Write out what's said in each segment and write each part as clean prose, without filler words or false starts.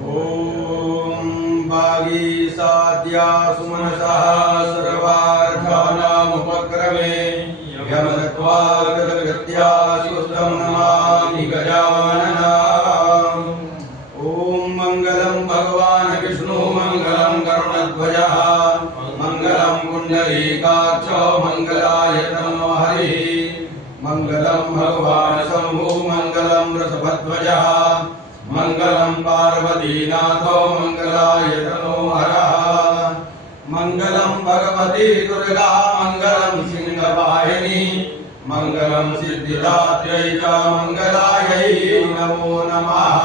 ॐ वागीसाद्या सुमनसः सर्वार्थानामुपक्रमे यमदत्वा कृतकृत्या सुस्तं नमामि गजाननम्। ॐ मङ्गलं भगवान् विष्णु मङ्गलं गरुडध्वजः मङ्गलं पुण्डरीकाक्षो मङ्गलाय तनो हरिः मङ्गलं भगवान् शम्भु मङ्गलं वृषभध्वजः मङ्गलं पार्वतीनाथो मङ्गलाय तनो हरः मङ्गलं भगवती दुर्गा मङ्गलं सिंहवाहिनी मङ्गलं सिद्धिदात्र्यै च मङ्गलायै नमो नमः।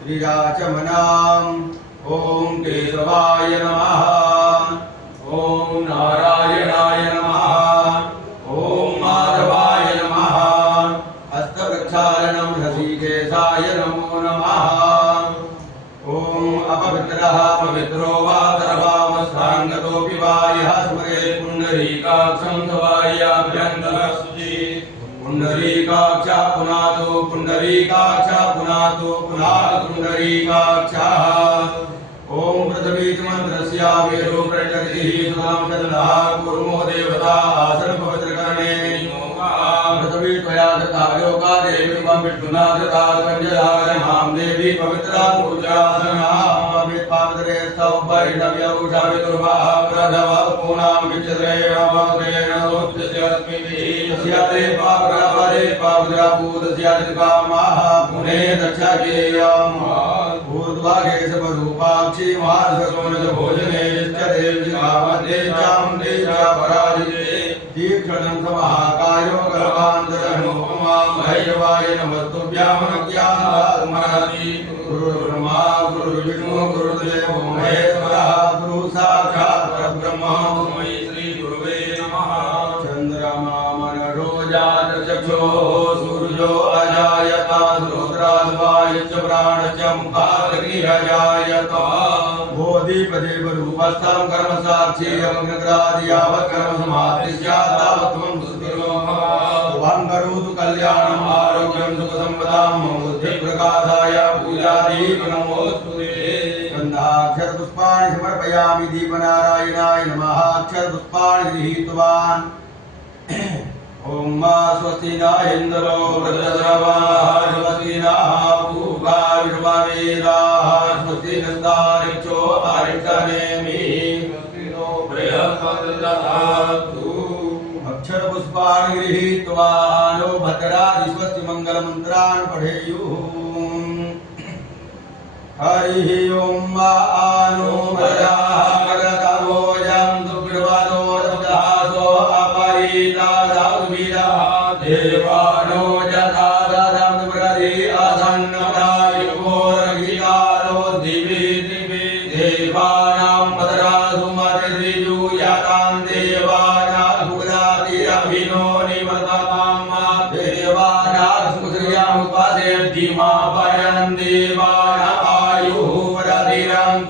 त्रिराचमनाम् ॐ केशवाय नमः ॐ नारायणाय नमः ॐ माधवाय नमः हस्तप्रक्षालनं ऋषिकेशाय नमो नमः। ॐ अपवित्रः पवित्रो वा सर्वावस्थाङ्गतोऽपि वा यः स्मरेत् पुण्डरीकाक्षं तवार्याभ्यन्तरस्तुति पुण्डरीकाक्षा पुनातो पुण्डरीकाक्षा पुनातो पुनातो पुण्डरीकाक्षः। ॐ पृथ्वीमन्त्रस्य वेदो प्रजगतिः सुतां चन्द्रः कुर्मो देवता आसनपवित्रकरणे पृथ्वी त्वया दत्ता योगा देवी त्वं विष्णुना दत्ता कञ्जलागरमां देवी पवित्रा पूजासना पवित्रे सौभैरव्यौषाविदुर्वा प्रधवा पूनां विचित्रेण वक्रेण सोच्यस्मिभिः पावरे पावद्रापूतस्यादिकामाः पुने दक्षाकेयम् ऊर्ध्वागे स्वरूपाक्षी महासकोनज भोजने देवी कामदे चामुण्डे च पराजिते दीक्षणं महाकायो गर्भान्तरनो भैरवाय नमस्तुभ्यामनज्ञानमहति गुरुर्ब्रह्मा गुरुर्विष्णु गुरुर्देवो महेश्वरः गुरु साक्षात् परब्रह्म तस्मै श्री गुरुवे नमः। चन्द्रमा मनरोजात चक्षुः सूर्यो अजायत रुद्राद्वायुश्च प्राणश्च मुखादग्निरजायत बोधिपदेवरूपस्थं कर्मसाक्षी अग्निग्रादि यावत् कर्मसमाप्ति स्यात् तावत् त्वं सुखिनो भव। करोतु कल्याणम् आरोग्यं सुखसम्पदां बुद्धिप्रकाशाय पूजादीपनमोऽस्तुते। गन्धाक्षरपुष्पाणि समर्पयामि दीपनारायणाय नमः। अक्षरपुष्पाणि गृहीतवान् ॐ मा स्वस्ति न इन्द्रो वृषभः स्वस्ति नः पूषा विश्ववेदाः स्वस्ति नस्तारिक्षो अरिष्टनेमिः स्वस्ति नो बृहस्पतिर्दधातु। अक्षरपुष्पाणि गृहीत्वा नो भद्रादि स्वस्ति मङ्गलमन्त्रान् पठेयुः। हरिः ॐ आनो भजागरतवोऽयं दुर्गवदो ददासो अपरितादाविदः देवानो यथा ददं प्रति असन्नदायिवोरगितारो दिवि दिवि देवानां भद्रासु मतिर्युयातां देवानां सुगदातिरभिनो निवर्ततां देवानां सुश्रियामुपसेद्धिमा पयं देवानां आयुः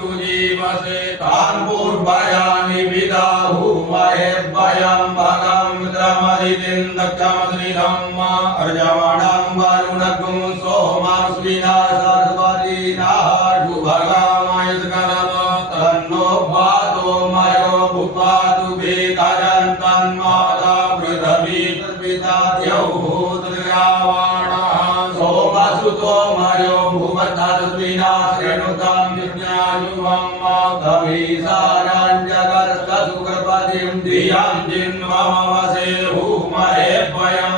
तु जीवसे तान् पूर्वयानि विदाहुमहे वयं भगं मित्रमदितिं दक्षमद्विधं अर्यमाणं वरुणगुं सोमास्विना सर्वदीनाः भगामयस्करव तन्नो वातो मयो भुपातु वेदयन्तन्माता पृथ्वी तद्विता द्यौः सोमसुतो मयो भुवतद्विना श्रेणुतं विज्ञायुवं कवीसानञ्जगर्तसुकृपतिं धियं जिन्वमवसे भूमहे वयं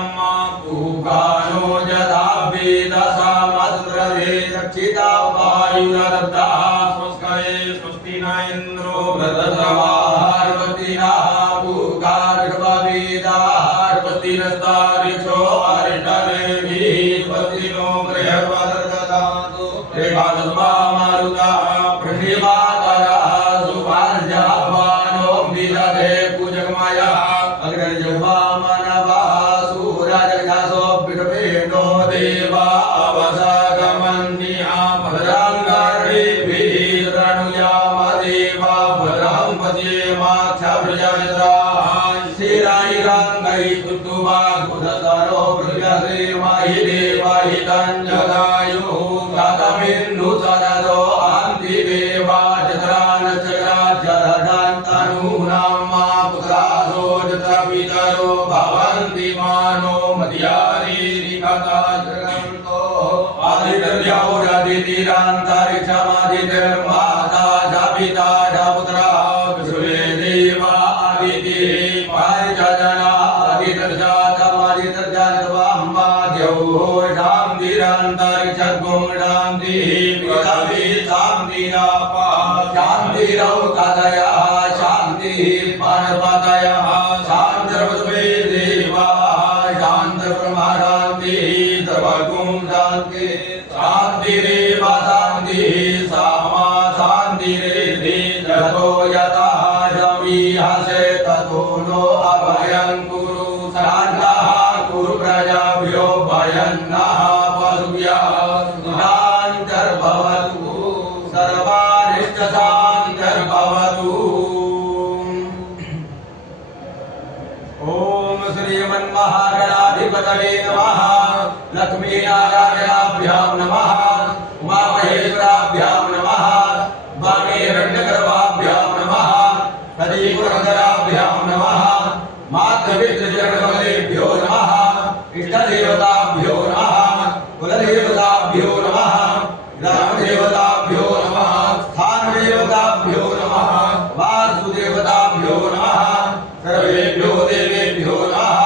पूगानो यथा वेदसामस्रवे रक्षिता वायुरर्धः स्वस्करे स्वस्ति न इन्द्रो वृतसमाहारवतिनः पूगार्षवेदार्पति नस्तारिक्षो अर्षनेमिः स्वस्ति नो बृहस्पतिर्दधातु। रेखादस्मा मारुतः प्रणिमातरः सुभार्यावानो विदधे कुजगमयः अग्रजवा मनवः सूरजगसो विषपेणो देवा अवसागमन्यः भद्राङ्गणिभिः तृणुयाम देवा भद्रां पश्येमाक्षभृजमित्राः स्थिरैरङ्गैः स्तुत्वा कुधतरो भृगश्रीमहि देवहितं जगायुः गतमिन्द्र आदितिरान्तरिक्षमादितिर्माता च पिता च पुत्रः पृथिवी देवा आदिति पारिजनादितर्जातमादितर्जातवाम्बाद्यौः शान्तिरन्तरिक्षगुं शान्तिः पृथिवी शान्तिरापः शान्तिरौकदयः शान्तिः पार्वतयः शान्तिर्पृथिवी देवा शान्तिर्ब्रह्म शान्तिः सर्वगुं शान्तिः शान्तिरेव शान्तिः सामा शान्तिरेधि ततो यतः शमीहसे ततो नो अभयं कुरु शान्तः कुरु प्रजाभ्यो भयं नः पशुभ्यः शान्तिर्भवतु सर्वानिष्टशान्तिर्भवतु। ओम श्रीमन्महागणाधिपतये नमः। लक्ष्मीनारायणाभ्यां नमः। उमामहेश्वराभ्यां नमः। वाणीहिरण्यगर्भाभ्यां नमः। सदीपुरन्दराभ्यां नमः। मातृपितृजनकमलेभ्यो नमः। इष्टदेवताभ्यो नमः। कुलदेवताभ्यो नमः। ग्रामदेवताभ्यो नमः। स्थानदेवताभ्यो नमः। वासुदेवताभ्यो नमः। सर्वेभ्यो देवेभ्यो नमः।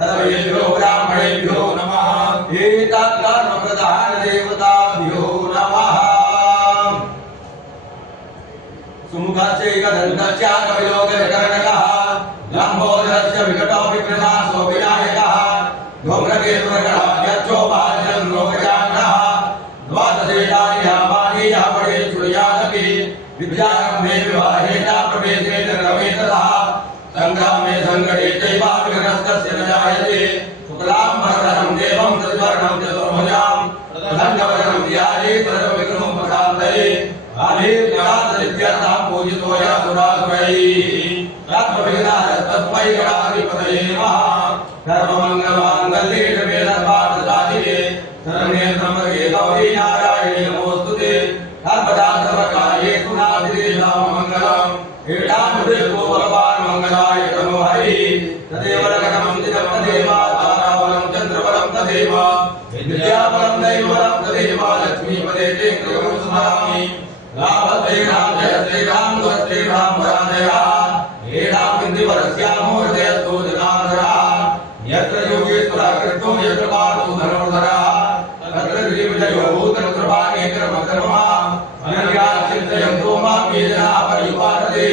सर्वेभ्यो ब्राह्मणेभ्यो नमः। एतत्कर्मप्रधान देवताभ्यो नमः। सुमुखस्य एकदन्तस्य कविलोककर्णकः लम्बोदरस्य विकटो विघ्ननाशो विनायकः धूम्रकेतुर्गणः यच्छोभाजनं रोगजानः द्वादशेतानि यामानि यावडे सूर्यादपि विद्यारम्भे विवाहे च प्रवेशे निर्रमेतरः संग्रामे संकटे चैव विघ्नस्तस्य न जायते शुक्लाम्बरधरं देवं त्रिवर्णं चतुर्भुजां प्रदण्डवदनं ध्याये सर्वविघ्नोपशान्तये आदित्यादित्यर्थं पूजितो यासुरासुरैः तस्मै गणाधिपतये नमः। सर्वमङ्गलमाङ्गल्ये शिवे सर्वार्थसाधिके शरण्ये त्र्यम्बके गौरी नारायणी नमोस्तुते सर्वदा सर्वकार्येषु नास्ति मङ्गलम् एतादृशो भगवान् मङ्गलाय तनो हरिः तदेव लगनमं दिनं तदेव ताराबलं चन्द्रबलं तदेव विद्याबलं दैवबलं तदेव लक्ष्मीपदे ते कृपं स्मरामि लाभस्ते राम जयस्ते राम स्वस्ते राम वराजया हे राम बिन्दिवरस्यामो हृदयस्थो जनार्दनः यत्र योगेश्वरः कृतो यत्र पार्थो धनुर्धरः तत्र गिरिविजयो तत्र भागेन्द्रमकर्मः अनन्याः चिन्तयन्तो मां ये जनाः पर्युपासते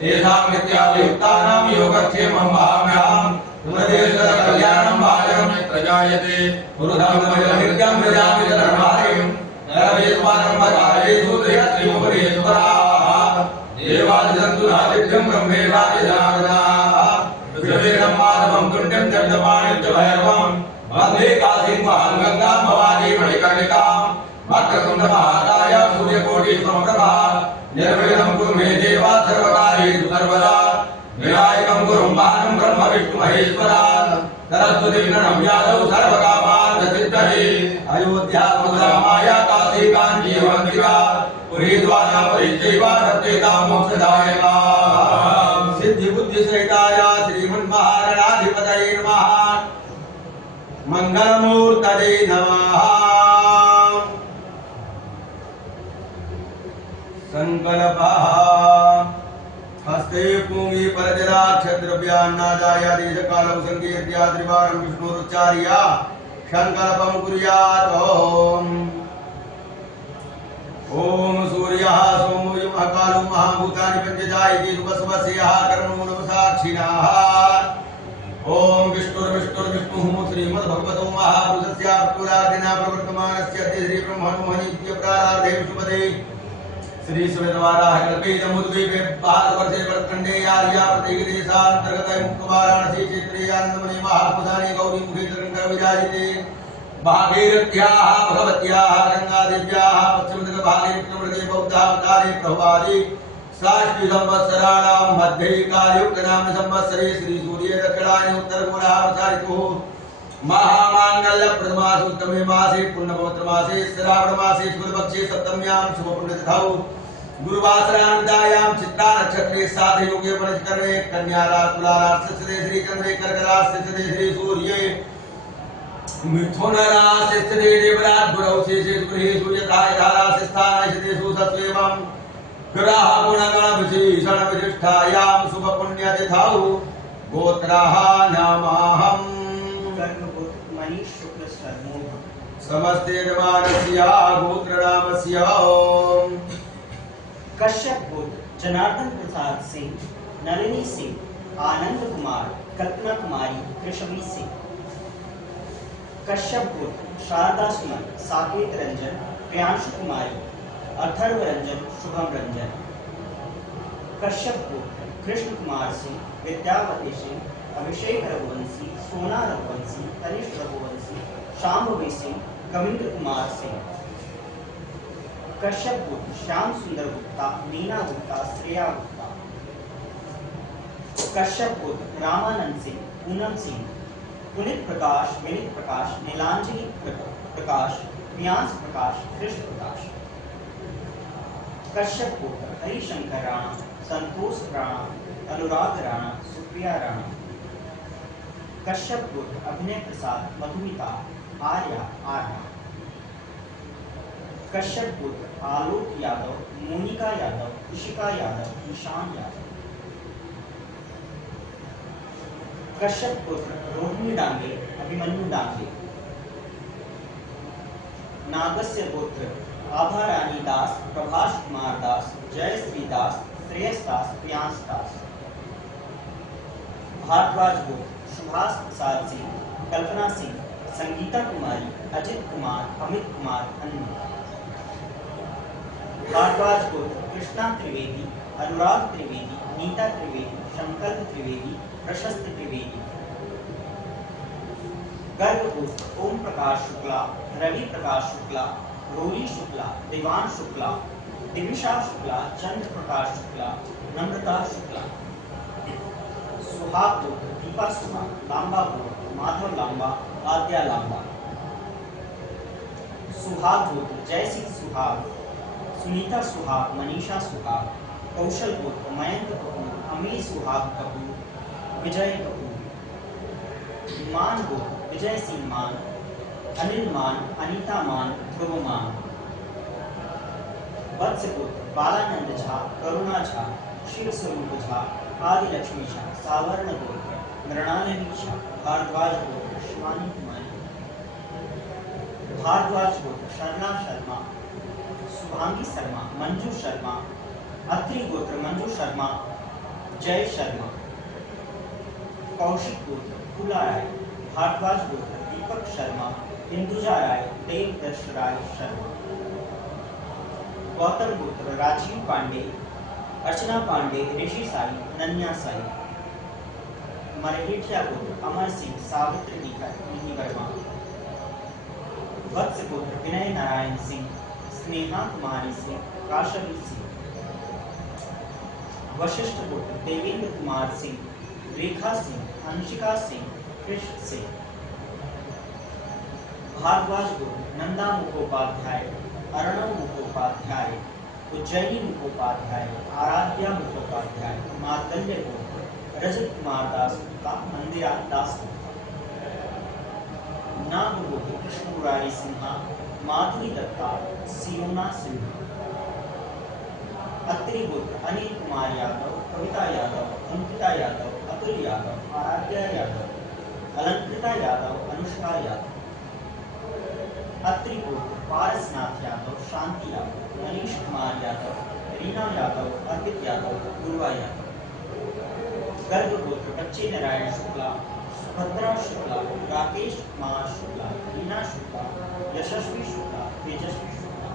तेषां नित्याभियुक्तानां योगक्षेमं वहाम्यहम् सुमदेशकल्याणं बालकं यत्र जायते पुरुषां प्रजापति धर्मारिं नरवेश्वरम्भकारेषु त्रिमुपरेश्वराः देवादिसन्तु नादिभ्यं ब्रह्मेशादिजनार्दनाः पृथिवीरं माधवं तुण्ड्यं चन्द्रमाणिं च भैरवं वन्दे काशीं वहां गङ्गां भवानी मणिकर्णिकां वक्रतुण्डमहाकाय सूर्यकोटिसमप्रभा निर्विघ्नं कुरु मे देव सर्वकार्येषु सर्वदा विनायकं गुरुं वाहनं ब्रह्म विष्णु महेश्वरा सरस्वती विघ्नं यादव सर्वकामान् प्रसिद्धये अयोध्या रामाया काशी काञ्ची अवन्तिका पुरी द्वारा परिचैव सत्येतां मोक्षदायका सिद्धि बुद्धि सहिताय श्रीमन्महागणाधिपतये नमः। मंगलमूर्तये नमः। संकल्पः हस्ते पूंगी परजराक्षद्रव्यान्नादाय देशकालौ संकीर्त्या त्रिवारं विष्णुरुच्चार्य संकल्पं कुर्यात्। ओम सूर्यः सोमो यमः कालो महाभूतानि पञ्चजायते सुखस्वस्यः कर्मणो नमसाक्षिणः। ओम विष्णुर्विष्णुर्विष्णुः श्रीमद्भगवतो महापुरुषस्य अवतारादिना प्रवर्तमानस्य श्री ब्रह्मणोहनित्य प्रारब्धे शुभदे श्री सुवेदवाराह कल्पेदमुद्वीपे भारतवर्षे वर्तखण्डे आर्या प्रत्येकदेशान्तर्गते मुक्तवाराणसी क्षेत्रे आनन्दमयी महापुराणे गौरीमुखे तरङ्गा विराजिते भागीरथ्याः भगवत्याः गङ्गादेव्याः पश्चिमदिग्भागे विष्णुमृगे बौद्धावतारे प्रभवादि षष्ठी संवत्सराणां मध्ये कालयुक्तनाम संवत्सरे श्री सूर्ये दक्षिणायने उत्तरगोलार्धचारितुः महामांगल्य प्रथमासु उत्तमे मासे पुण्यपवित्र मासे श्रावण मासे शुक्लपक्षे सप्तम्यां शुभपुण्यतिथौ गुरुवासरान्तायां चित्ता नक्षत्रे साधे योगे वनस्करणे कन्या राशि तुला राशि श्री चंद्रे कर्क राशि श्री सूर्ये मिथुन राशि स्थिति देवराज गुरौ शेषे गृहेषु यथा यथा राशिस्थानेषु सत्त्वेवं ग्रह गुणगण विशेषण विशिष्टायां शुभ पुण्य तिथौ गोत्राः नामाहम् गर्गगोत्र मनीष शुक्ल सर्मोह समस्ते यजमानस्य गोत्रनामस्य कश्यप गोत्र जनार्दन प्रसाद सिंह, नलिनी सिंह, आनंद कुमार, कल्पना कुमारी, कृष्णवी सिंह। कश्यप गोत्र शारदा सुमन, साकेत रंजन, प्रियांशु कुमारी, अथर्व रंजन, शुभम रंजन। कश्यप गोत्र कृष्ण कुमार सिंह, विद्यावती सिंह, अभिषेक रघुवंशी, सोना रघुवंशी, तनिष रघुवंशी, शांभवी सिंह, कविंद्र कुमार सिंह। कश्यप गोत्र श्याम सुंदर गुप्ता, नीना गुप्ता, श्रेया गुप्ता। कश्यप गोत्र रामानंद सिंह, पूनम सिंह, पुनित प्रकाश, विनीत प्रकाश, नीलांजलि प्रकाश, प्रियांश प्रकाश, कृष्ण प्रकाश। कश्यप गोत्र हरिशंकर राणा, संतोष राणा, अनुराग राणा, सुप्रिया राणा। कश्यप गोत्र अभिनय प्रसाद, मधुमिता, आर्या, आर्या। कश्यप गोत्र आलोक यादव, मोनिका यादव, इशिका यादव, निशान यादव। कश्यप गोत्र रोहिणी डांगे, अभिमन्यु डांगे। नागस्य गोत्र आभा रानी दास, प्रभाष कुमार दास, जय श्री दास, श्रेयस दास, प्रियांश दास। भारद्वाज गोत्र सुभाष प्रसाद सिंह, कल्पना सिंह, संगीता कुमारी, अजित कुमार, अमित कुमार, अन्य। भारद्वाज गोत्र कृष्णा त्रिवेदी, अनुराग त्रिवेदी, नीता त्रिवेदी, संकल्प त्रिवेदी, प्रशस्त त्रिवेदी। गर्ग गोत्र ओम प्रकाश शुक्ला, रवि प्रकाश शुक्ला, रोरी शुक्ला, देवान शुक्ला, दिविशा शुक्ला, चंद्र प्रकाश शुक्ला, नम्रता शुक्ला। सुहाग गोत्र दीपा सुहाग, लांबा गोत्र माधव लांबा, आद्या लांबा। सुहाग गोत्र जय सिंह सुहाग, सुनीता सुहाग, मनीषा सुहाग। कौशल गोत्र मयंक कपूर, अमीर सुहाग कपूर, विजय कपूर। मान गोत्र विजय सिंह मान, अनिल मान, अनीता मान, ध्रुव मान। वत्स गोत्र बालानंद झा, करुणा झा, शिव स्वरूप झा, आदि लक्ष्मी झा। सावर्ण गोत्र मृणालिनी झा, भारद्वाज गोत्र शिवानी कुमारी। भारद्वाज गोत्र शर्मा शर्मा, शुभांगी शर्मा, मंजू शर्मा। अत्रि गोत्र मंजू शर्मा, जय शर्मा। कौशिक गोत्र फूला राय, भारद्वाज गोत्र दीपक शर्मा, इंदुजा राय, देवदर्श राय शर्मा। गौतम गोत्र राजीव पांडे, अर्चना पांडे, ऋषि साई, अनन्या साई। मरहेठिया गोत्र अमर सिंह, सावित्री निधि वर्मा। वत्स गोत्र विनय नारायण सिंह, स्नेहा कुमारी सिंह, काशवी सिंह। वशिष्ठ गोत्र देवेंद्र कुमार सिंह, रेखा सिंह, अंशिका सिंह, कृष्ण सिंह। भारद्वाज गोत्र नंदा मुखोपाध्याय, अर्णव मुखोपाध्याय, उज्जैनी मुखोपाध्याय, आराध्या मुखोपाध्याय। मार्गल्य गोत्र रजत कुमार दास का, मंदिरा दास। नाग गोत्र कृष्ण मुरारी सिन्हा, माधुरी दत्ता, सियोना सिन्हा। अत्रि गोत्र अनिल कुमार यादव, कविता यादव, अंकिता यादव, अतुल यादव, आराध्या यादव, अलंकृता यादव, अनुष्का यादव। अत्रि गोत्र पारसनाथ यादव, शांति यादव, मनीष कुमार यादव, रीना यादव, अर्पित यादव, दुर्गा यादव। गर्ग गोत्र बच्चे नारायण शुक्ला, सुभद्रा शुक्ला, राकेश कुमार शुक्ला, रीना शुक्ला, यशस्वी शुक्ला, तेजस्वी शुक्ला।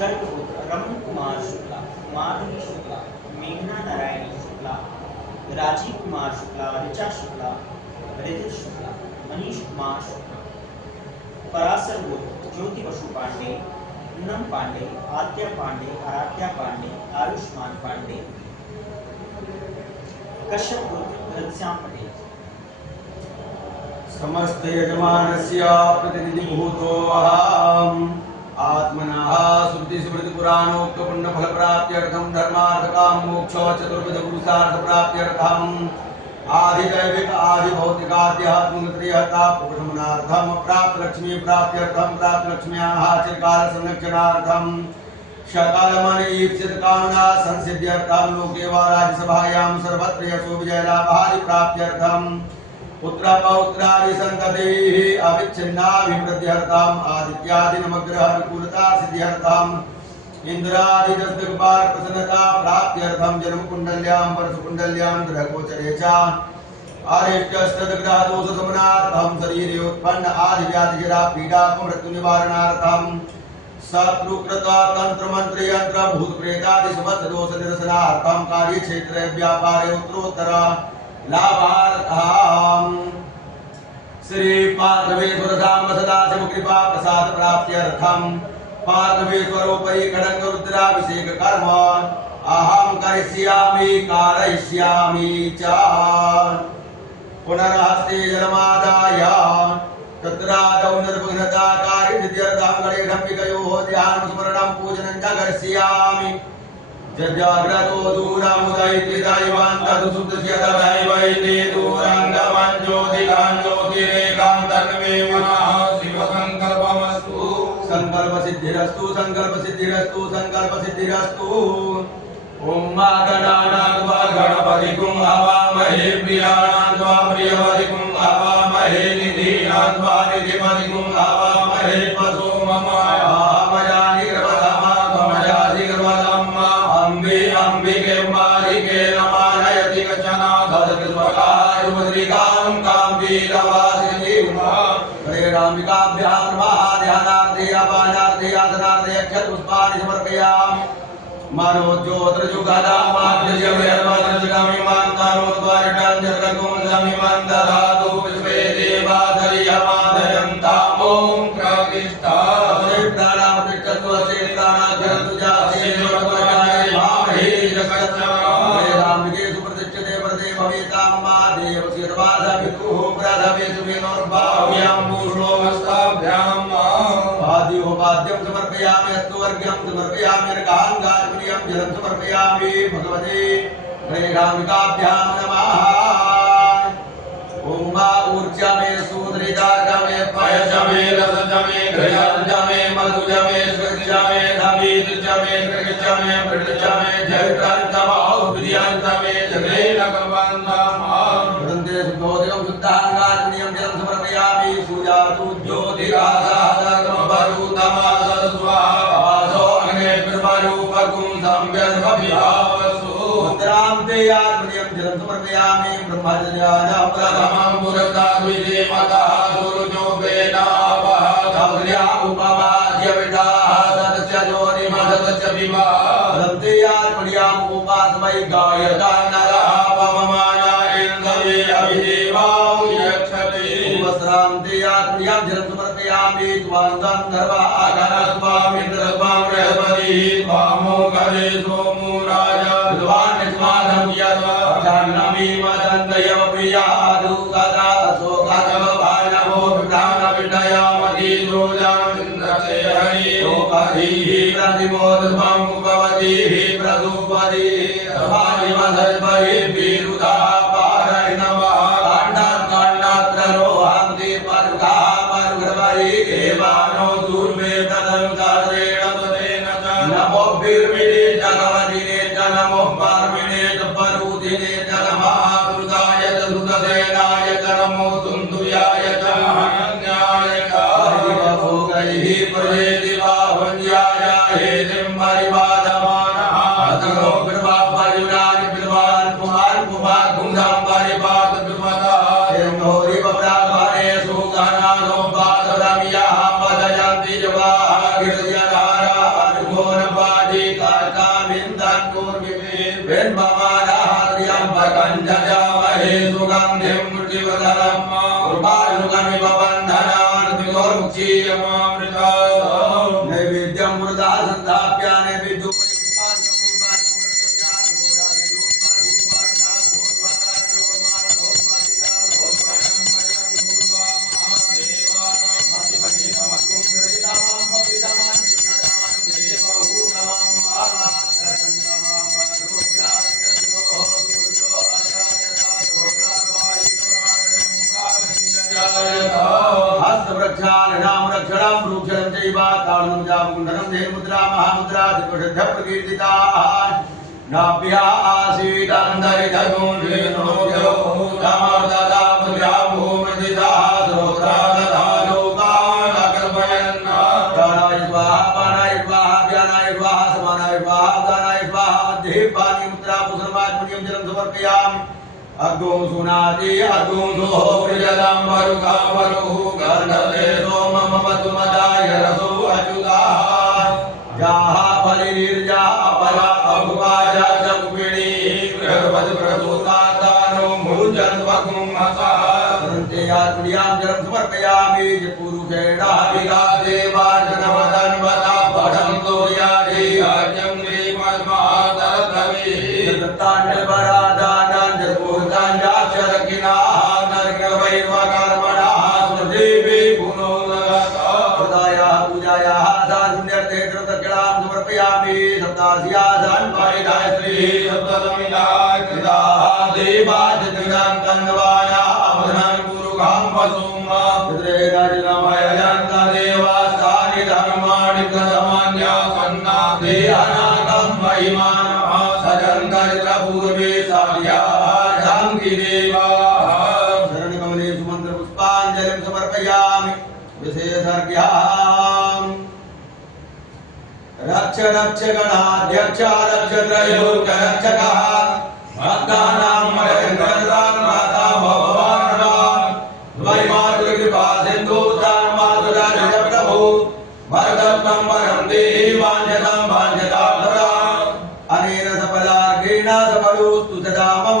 गर्ग गोत्र रमन कुमार शुक्ला, माधवी शुक्ला, मेघना नारायणी शुक्ला, राजीव कुमार शुक्ला, ऋचा शुक्ला, रितिश शुक्ला, मनीष कुमार शुक्ला। पराशर गोत्र ज्योति बसु पांडे, पूनम पांडे, आद्या पांडे, आराध्या पांडे, आयुष्मान पांडे। कश्यप गोत्र घनश्याम पटेल। समस्त यजमानस्य प्रतिनिधिभूतो अहम् आत्मनः श्रुति स्मृति पुराणोक्त पुण्य फल प्राप्त्यर्थं धर्मार्थ काम मोक्ष चतुर्विध पुरुषार्थ प्राप्त्यर्थं आदि दैविक आदि भौतिक आध्यात्मिक क्षत्रियता उपशमनार्थम प्राप्त लक्ष्मी प्राप्त्यर्थम प्राप्त लक्ष्म्याः चिरकाल संरक्षणार्थम शकलमनीप्सित कामना संसिद्ध्यर्थम लोके वा राज्यसभायां सर्वत्र यशो विजयलाभादि प्राप्त्यर्थम पुत्र पौत्रादि संततिः अविच्छिन्नाभिवृद्ध्यर्थम आदित्यादि नवग्रह अनुकूलता सिद्ध्यर्थम इंद्रादि दशदिक्पाल प्रसन्नता प्राप्त्यर्थम जन्म कुंडल्यां वर्ष कुंडल्यां ग्रह गोचरे च अरिष्टस्तद्ग्रह दोष शमनार्थम शरीरे उत्पन्न आदि व्याधि जरा पीडा मृत्यु निवारणार्थम शत्रुकृत तंत्र मंत्र यंत्र भूत प्रेतादि समस्त दोष निरसनार्थम कार्य क्षेत्र व्यापारे उत्तरोत्तर लाभार्थम श्री पार्थवेश्वर धाम सदाशिव कृपा प्रसाद प्राप्त्यर्थम पार्थवेश्वरोपरि खड्ग रुद्राभिषेक कर्म अहम करिष्यामि कारयिष्यामि च पुनरहस्ते जलमादाय तत्रादौ निर्विघ्नता कार्यसिद्ध्यर्थं गणेशम्बिकयोः ध्यानं स्मरणं पूजनं च करिष्यामि जजाग्रतो दूरमुदयति दैवान्तः सुदस्य तदैवैति दूरङ्गमं ज्योतिकां ज्योतिरेकां तन्मे मनः शिवसङ्कल्पमस्तु संकल्पसिद्धिरस्तु संकल्पसिद्धिरस्तु संकल्पसिद्धिरस्तु ओम गणानां गणपतिं हवामहे प्रियाणां त्वा प्रियपतिं हवामहे निधीनां त्वा निधिपतिं हवामहे पशो मम मया निर्वधमा त्वमया निर्वधम् अम्बे अम्बिके मालिके नमानयति कचना धरति स्वकायुद्रिकां काम्बीरवासिनीं हरे रामिकाभ्यां महाध्यानार्थे अपानार्थे आसनार्थे अक्षतपुष्पाणि समर्पयामि मनो ज्योतिर्जुगदा माद्यजमेर्वदजगमिमान्तारोद्वारिटां जगतगुं जमिमान्तरादो विश्वे देवादर्यमादयन्ताम् ॐ प्रविष्टा प्राणामृतत्व चेतानाग्रतुजा सेवत्वजाय भामहे जगच्चमे रामके सुप्रतिष्ठते व्रते भवेतां मा देव शिर्वाधवितुः प्रधवेषु विनोर्भाव्यां पूर्णोऽस्ताभ्यां आदिहोपाद्यं समर्पयामि अस्तुवर्ग्यं समर्पयामि अर्घाङ्गार्पणीयं जलं समर्पयामि भगवते श्रीरामिकाभ्यां नमः ॐ मा ऊर्जमे सुदृढागमे पयजमे रसजमे घृतजमे मधुजमे स्वर्जमे धमीर्जमे कृतजमे मृतजमे जयत्रन्तमौद्रियन्तमे जगेनकवन्दमः वृन्दे शुद्धोदकं शुद्धाङ्गार्पणीयं जलं समर्पयामि सुजातु ज्योतिरासादकमरुतमसस्वाहासो अग्नेर्ब्रह्मरूपकुं संव्यस्मभिभावसु मुद्रां ते आत्मनियं जलं समर्पयामि ब्रह्मज्ञानं प्रथमं पुरस्ताद्विधीमतः दुर्जो वेदावः धौर्या उपमाद्य विदाः सदस्य जोनिमदस्य विवाहं ते आत्मनियं उपासमै गायता नरः पवमाना इन्द्रवे अभिदेवां यक्षते वस्त्रां ते आत्मनियं जलं समर्पयामि त्वान्दं धर्वागणस्वामिन्द्रस्वां बृहस्पतिः त्वामो करे सोमो राजा विद्वान् स्मादं यद्वक्षान्नमी वदन्तयव प्रियादु सदा अशोकजलभानवो विभ्राणविडयामती द्रोजामिन्द्रसे हरि लोकधीः प्रतिमोदध्वम् उपवतीः प्रदुपदीः सभानिमधर्मैः विरुधा पारैर्नवः काण्डात्काण्डात्ररोहन्ति परुघाः परुघ्रवैः देवानो दूर्वे प्रदनुदारेण तदेन च नमोभिर्मिने जगवदिने च नमो पार्मिणे च परुदिने च नमः कृताय च कृतसेनाय च नमो तुन्दुयाय च महान्याय च हरिवभोगैः प्रजेति बाहुन्याय हेतिं परिवादमानः अतरो कृपापरिव्राजि विद्वान् पुमान् पुमान् कुन्धं परिपात विपदः हिरण्योरि बब्राह्मणेषु गहनानो पादरम्यः पदयन्ति जवाः गिरिजधारा अनुघोरपादि कार्कामिन्दन् कूर्मिभिर्भमानः त्र्यम्बकं जजामहे सुगन्धिं मृत्युवदनं उर्वारुकमिव बन्धनान् विदुर्मुक्षीयमामृता नैवेद्यं मृदा सन्धाप्य ताळं जाबुकुण्डलं धेनुमुद्रा महामुद्रा दिप्रसिद्ध प्रकीर्तिताः नाभ्यासीदन्तरितगुण्डीनोऽभ्यो समर्ददा मुद्रा भूमिदिताः श्रोत्रा तथा लोकान् अकल्पयन् प्राणाय स्वाहा पानाय स्वाहा व्यानाय स्वाहा समानाय स्वाहा उदानाय स्वाहा मध्ये पानी मुद्रा पुष्पमात्मनियं जलं समर्पयामि अग्गो सुनाति अग्गो सोहो प्रजलं वरुखं वरुः गन्धते सोमं मधुमदाय रसो अच्युताः याः फलिर्जाः फला अभुवाजा जगुपिणी बृहस्पति प्रसूतानो मुञ्जन् वकुमसः सन्ते आत्मनियां जलं समर्पयामि पुरुषेणाभिगा देवार्चनवदन्वता पठन्तो यादि अर्जं श्रीमद्महातरतवे दत्ताञ्जलपरादानां जपूर्ताञ्जाक्षरकिनाः नर्गवैर्वकर्मणाः स्वदेवी पुनोदगतः प्रदायाः पूजायाः साधुन्यर्थे कृतज्ञां समर्पयामि सप्तास्यासान् पारिदाय श्री सप्तमिदाय कृताः देवादिनां तन्वायाः अवधानं गुरुगां वसुमा पितृराजनमयजन्त देवास्तानि धर्माणि प्रथमान्या सन्नाथे अनागं महिमानः सजन्तरित्रपूर्वे साध्याः शान्तिदेवाः शरणगमनेषु मन्त्रपुष्पाञ्जलिं समर्पयामि विशेषज्ञाम् रक्ष रक्ष गणाध्यक्ष रक्ष त्रयोदश रक्षकः भक्तानां महेन्द्रदान माता भगवान् वै मातृकृपा सिन्धु मातुरा प्रभु वरदत्तं वरं देहि वाञ्छतां वाञ्छतां सदा अनेन सफलार्घेण सफलोऽस्तु सदा मम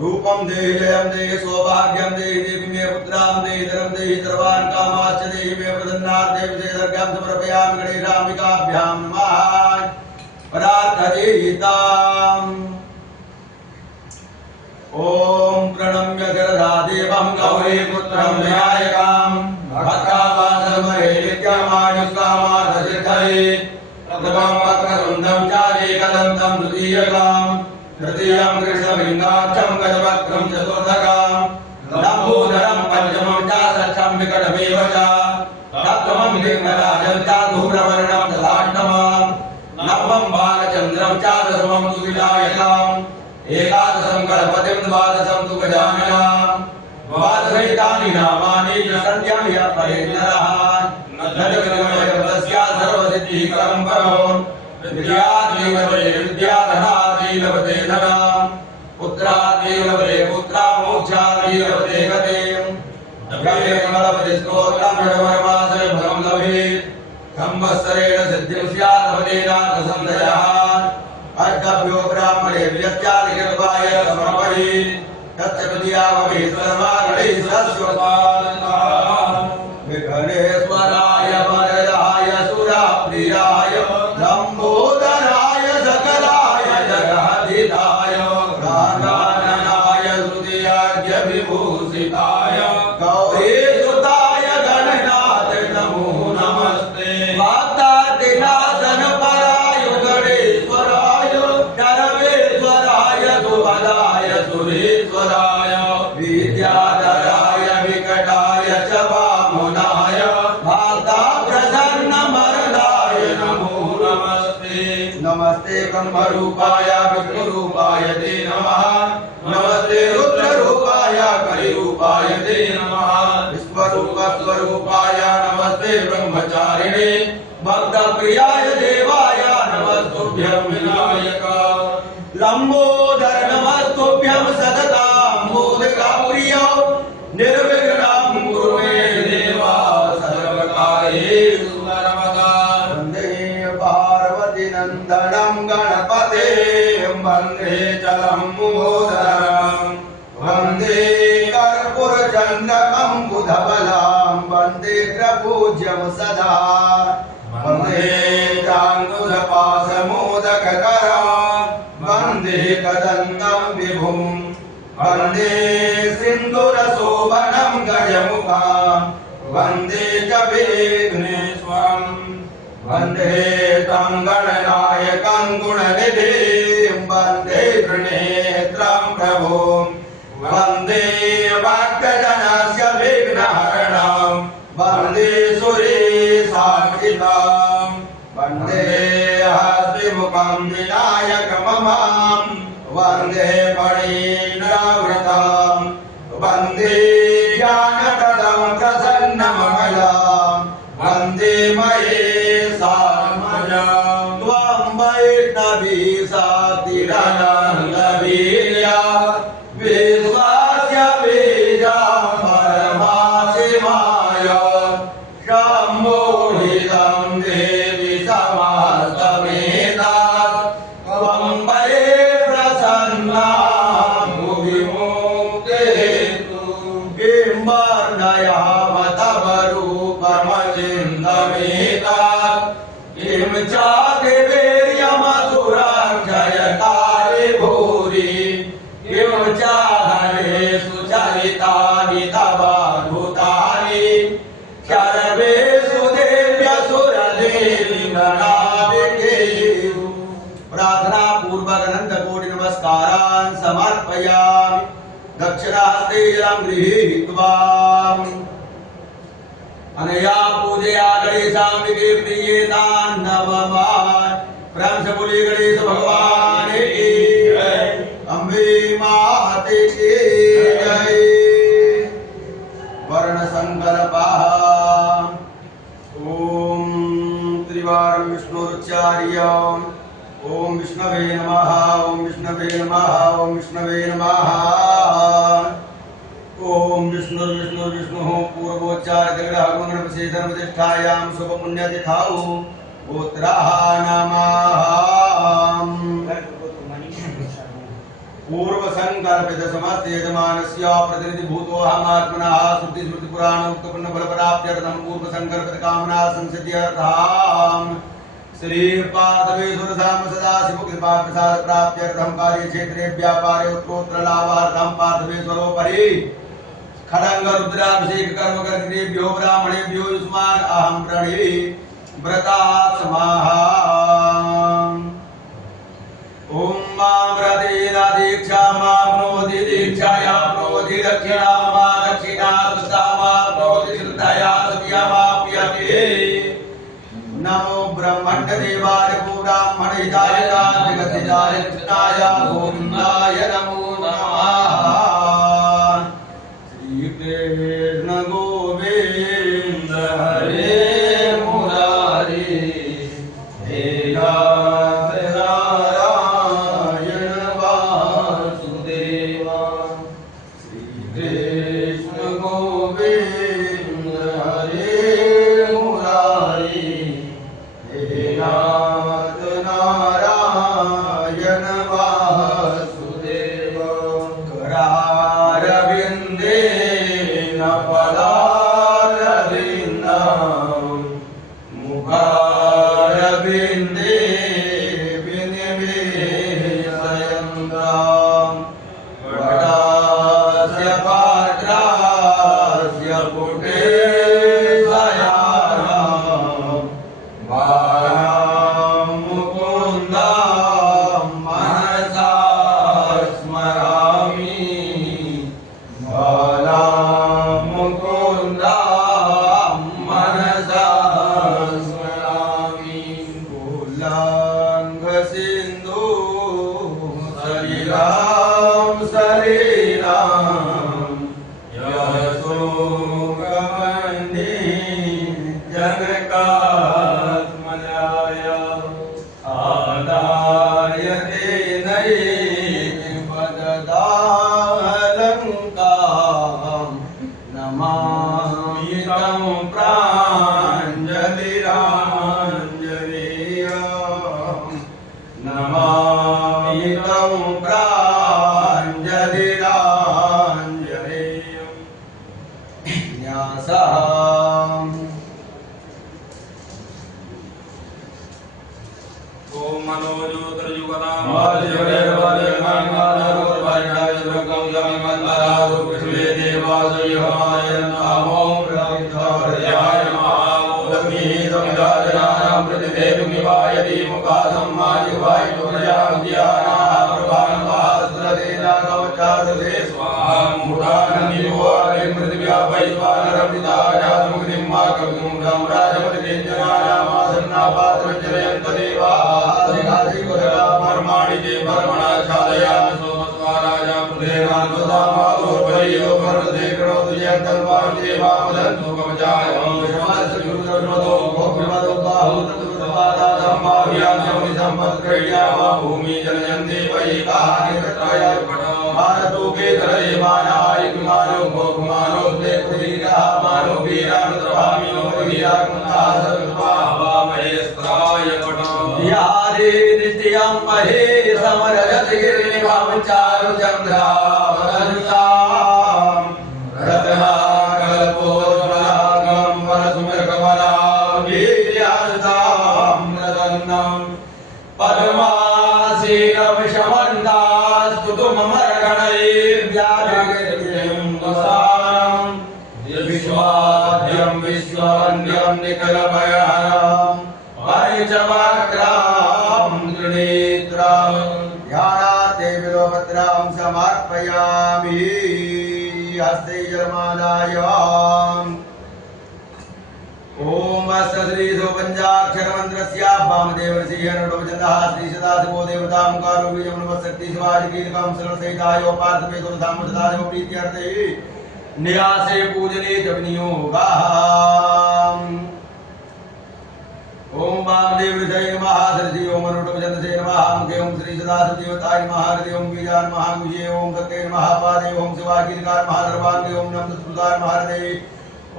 रूपं देहि जयं देहि सौभाग्यं देहि देवी मे पुत्रां देहि धनं देहि सर्वान् कामाश्च देहि मे प्रसन्नार्थे विशेषज्ञां समर्पयामि गणेशाम्बिकाभ्यां नमः प्रार्थयेताम् ॐ प्रणम्य गरधा देवं गौरीपुत्रं विनायकं भक्तावासमहे नित्यमायुष्कामार्थसिद्धये प्रथमं वक्रतुण्डं चारेकदन्तं द्वितीयकं तृतीयं कृष्णलिङ्गाक्षं गजवक्त्रं चतुर्थकं लम्बोदरं पञ्चमं च षष्ठं विकटमेव च सप्तमं लिङ्गराजं च धूम्रवर्णं तथाष्टमं नवमं बालचन्द्रं च दशमं तु विनायकम् एकादशं गणपतिं द्वादशं तु गजाननं द्वादशैतानि नामानि सन्त्यं यः परेन्द्रः नजगणमयस्य सर्वसिद्धिकरं परं विद्याधनादीलवते धनं पुत्रादीलवते पुत्रा मोक्षादीलवते गतिं गवेमलवते स्तोत्रं षड्वर्मासे फलं लभेत् संवत्सरेण सिद्धिं स्यात् नाथसन्धयः अष्टभ्यो ब्राह्मणेभ्यश्चालिकृताय समर्पयि तस्य विद्यावमेश्वरमागणे सस्वताः विघ्नेश्वराय वरदाय सुराप्रियाय लम्बोदराय सकलाय जगदिताय गाननाय हृदयार्घ्य विभूषिताय गौरीसुताय गणनाथ नमो नमस्ते भक्तादिनाशन पराय गणेश्वराय सर्वेश्वराय सुभदाय सुरेश्वराय विद्याधराय विकटाय च वामनाय भक्ता प्रसन्न वरदाय नमो नमस्ते नमस्ते ब्रह्मरूपाय विष्णुरूपाय ते नमः नमस्ते रुद्ररूपाय कलिरूपाय ते नमः विश्वरूपस्वरूपाय नमस्ते ब्रह्मचारिणे भक्तप्रियाय देवाय नमस्तुभ्यं विनायक लंबोदर नमस्तुभ्यं सततां मोदकप्रिय निर्विघ्नं कुरु मे देवा सर्वकार्येषु सर्वदा वन्दे पार्वती नन्दनं गणपते वन्दे जलम्बोदरं वन्दे कर्पूरचन्द्रकं बुधबलं वन्दे प्रपूज्यं सदा वन्दे चाङ्गुलपाशमोदककरं वन्दे कदन्तं विभुं वन्दे सिन्दूरशोभनं गजमुखं वन्दे च विघ्नेश्वरं वन्दे तं गणनायकं गुणनिधिं वन्दे त्रिनेत्रं प्रभुं वन्दे भक्तजनस्य विघ्नहरणं वन्दे सुरेशाख्य सहितं वन्दे हस्तिमुखं विनायकममां वन्दे फणीन्द्रावृतं वन्दे ज्ञानप्रदं प्रसन्नममलं वन्दे महेशात्मजं त्वं वैष्णवी शक्तिरनन्तवीर्या विश्वस्य बीजं परमासिमाय सम्मोहितं देवि समस्तमेधा त्वं वै प्रसन्ना भुवि मुक्तेतु किं वर्णयाम तव रूपमचिन्तमेता किं चादिवीर्यमसुरक्षयकारि भूरि किं चाहनेषु चरितानि तवाद्भुतानि सर्वेषु देव्यसुरदेवीगणादिकेषु प्रार्थना पूर्वक अनंत कोटि नमस्कारान् समर्पयामि दक्षिणास्ते जलं गृहीत्वा अनया पूजया गणेशाम्बिके प्रियेतान् नमः ब्रह्मशूली गणेश भगवान की जय अम्बे माते की जय वर्ण संकल्पः ओम त्रिवारं विष्णुरुच्चार्य ओम विष्णवे नमः ओम विष्णवे नमः ओम विष्णवे नमः ओम विष्णु विष्णु विष्णु पूर्वोच्चार गणपतिष्ठायां शुभ पुण्यतिथौ गोत्राः नमः पूर्व संकल्पित समस्त यजमानस्य प्रतिनिधि भूतोऽहमात्मनः श्रुति स्मृति पुराण उक्तपुण्य फल प्राप्त्यर्थं पूर्व संकल्पित कामना संसिद्ध्यर्थं श्री पार्थवेश्वर धाम सदाशिव कृपा प्रसाद प्राप्त्यर्थं कार्य क्षेत्रे व्यापारे उत्तरोत्तर लाभार्थं पार्थवेश्वरोपरि खडंग रुद्राभिषेक कर्म कर्तृभ्यो ब्राह्मणेभ्यो युष्मान् अहं प्रणि व्रता समाहा ओम मां व्रतेन दीक्षामाप्नोति दीक्षायाप्नोति दक्षिणामाप्नोति श्रद्धया सत्यमाप्यते नमो ब्रह्मण्ड देवाय ब्राह्मण हिताय जगद्धिताय कृष्णाय गोविन्दाय नमो नमः श्री कृष्ण गोविंद हरे मुरारी हे नाथ नारायण वासुदेवा श्री कृष्ण गोविंद हरे मुरारी हे नाथ नारायण वासुदेवा करारविन्देन पदारविन्दं मुखारविन्दे विनिवेशयन्तां वटास्य पात्रास्य पुटेशयानां बालां मुकुन्दां मनसा स्मरामि बालां मुकुन्दां मनसा स्मरामि कुलाङ्गसिन्धु सलिलां सलीलां यशोगमण्डी जनकात्मजाय आदाय तेनैव वददालङ्कां नमामि तं प्राञ्जलिराञ्जनेयं नमामि तं प्राञ्जलिराञ्जनेयं न्यासः ओम मनोजोतर्युगदां स्वाहा पात्रञ्जनयन्त देवाः कर्माणि ते कर्मणा छादयामि सोमस्वाराजा प्रदेवानुदामादोर्परियो भरते करोतु यन्तं वार्देवामदन्तु कवचायं विश्वासचुरुदर्मदो भोग्रमदो बाहुतमुदपादाधम्माभ्यां सम्पत्क्रय्या वा भूमि जनयन्ति वै काहानिकत्राय भारतो केतरये मानाय कुमारो भोगमानो देवदीरः मानो वीरानुद्रभामिनो वीराकुन्ता सर्वस्वाहा महेस्त्राय पटो यादे नित्यं महे समरजतगिरिवां चारुचन्द्रावदन्तां रत्नाकल्पोज्ज्वलाङ्गं वनसुमृगमलां वीर्यान्तां रदन्नं पद्मासीनविषमन्दास्तुतु मम गणैर्व्याजगिरिं वसानं विश्वाद्यं विश्ववन्द्यं निखिलभयहरं परिचवक्रां त्रिनेत्रां ध्यानार्थे विलोपत्रां समर्पयामि हस्ते जलमादाय ओम श्री पंचाक्षरमंत्रस्य वामदेवर्षिः श्री सदाशिवो देवतामुखारो बीजमनुपशक्ति शिवाजिकीलकं सरलसहिताय पार्थवे दुर्धाम सदाशिव प्रीत्यर्थे न्यासे पूजने च विनियोगाः ओम वामदेवृषये नमः सरसी ओम अनुटभजनसे नमः मुखे ओम श्री सदाशिवदेवताय नमः हृदय ओम बीजाय नमः गुह्ये ओम सत्ये नमः पादे ओम शिवाकीलकाय नमः सर्वांगे ओम नमस्तुताय नमः हृदये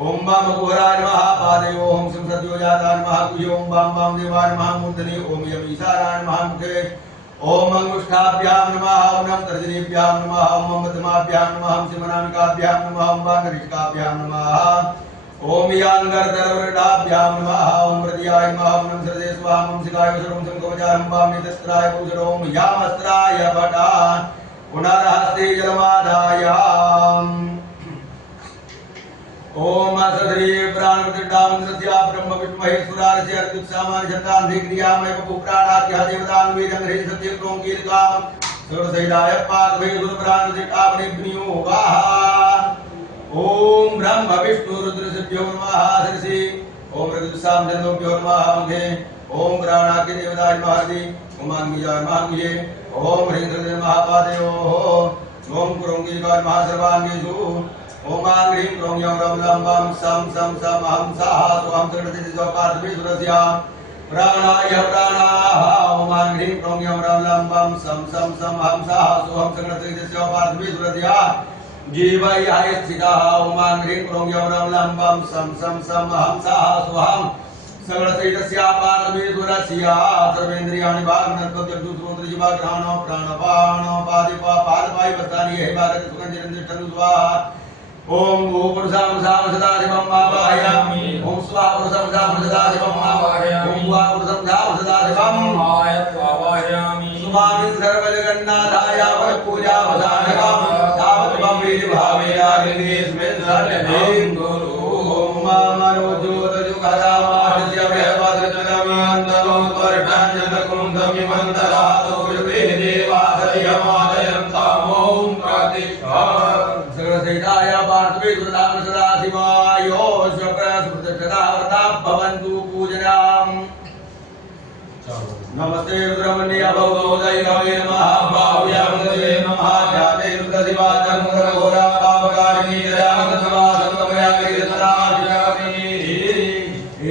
ओम वाम कुहराय नमः पादे ओम सिंह सद्योजाताय नमः गुह्ये ओम वाम वामदेवाय नमः मूर्धनि ओम यमीशानाय नमः मुखे ओम अंगुष्ठाभ्यां नमः ओम नम तर्जनीभ्यां नमः ओम मध्यमाभ्यां नमः ओम सिमनामिकाभ्यां नमः ओम वांगरिष्काभ्यां नमः ओम यांगर्धरवृडाभ्यां नमः ओम हृदयाय नमः ओम नम सर्वे स्वाम ओम शिखाय सर्वं संकवचाय ओम वामनेत्राय पूजनोम यामस्त्राय भटा पुनरहस्ते जलमादाय ओम सदरी प्राणप्रतिष्ठामन्त्रस्य ब्रह्म विष्णुमहेश्वरास्य अर्जुत्सामान् छन्दान्धि क्रियामय पुप्राणाख्यः देवतान्वेदं ह्रीं सत्यं कीर्तिकां सर्वसहिताय पार्थवे सुरप्राणप्रतिष्ठापनिभ्नियोगाः ओम ब्रह्म विष्णु रुद्रसिभ्यो नमः सरसी ओम रुद्रसाम चन्द्रोभ्यो नमः मुखे ओम प्राणाख्य देवताय नमः हरि ओम आंगिजाय नमः गुह्ये ओम ह्रीं सदे नमः पादयोः ओम कुरंगीकाय नमः सर्वांगेषु ओम ह्रीं क्रों यं रं लं वं सं सं सम हं सः स्वं त्रिणतिजो पार्थवे सुरस्य प्राणाय प्राणाः ओम ह्रीं क्रों यं रं लं वं सं सं सम हं सः स्वं त्रिणतिजो पार्थवे सुरस्य जीवय स्थितः ओम ह्रीं क्रों यं रं लं वं सं सं सम हं सः स्वं सकलसहितस्य पार्थवे सुरस्य सर्वेन्द्रियाणि भागनत्वद्युत्सुमन्त्रजीवाग्रहाणो प्राणपाणो पादपाय वस्तानि हे भागत सुगन्धिरन्दिष्ठनु स्वाहा ओम भूपुरुषं सदाशिवं आवाहयामि ओम स्वापुरुषं सदाशिवं आवाहयामि ओम वापुरुषं सदाशिवं आवाहयामि सुमामि सर्वजगन्नाथाय पूजावसानकं तावत् बम्बीज भावेनाग्निस्मिन् सत्यं गुरु ओम मनोज्योतजुगदामास्य बृहस्पतिर्जगन्मान्तरोत्पर्टाञ्जलकुन्दमिमन्तरातो देवासयमादयं तामों प्रतिष्ठा सर्वसहिताय पार्थवे सुरधाम सदाशिवाय स्वप्रसुतसदावतां भवन्तु पूजनाम् नमस्ते रुद्रमण्य भगवोदय नमः बाहुयां देवे नमः ध्याते रुद्रशिवाचं घोरा पापकारिणी दयामतवासंगमयाग्रितनादियामि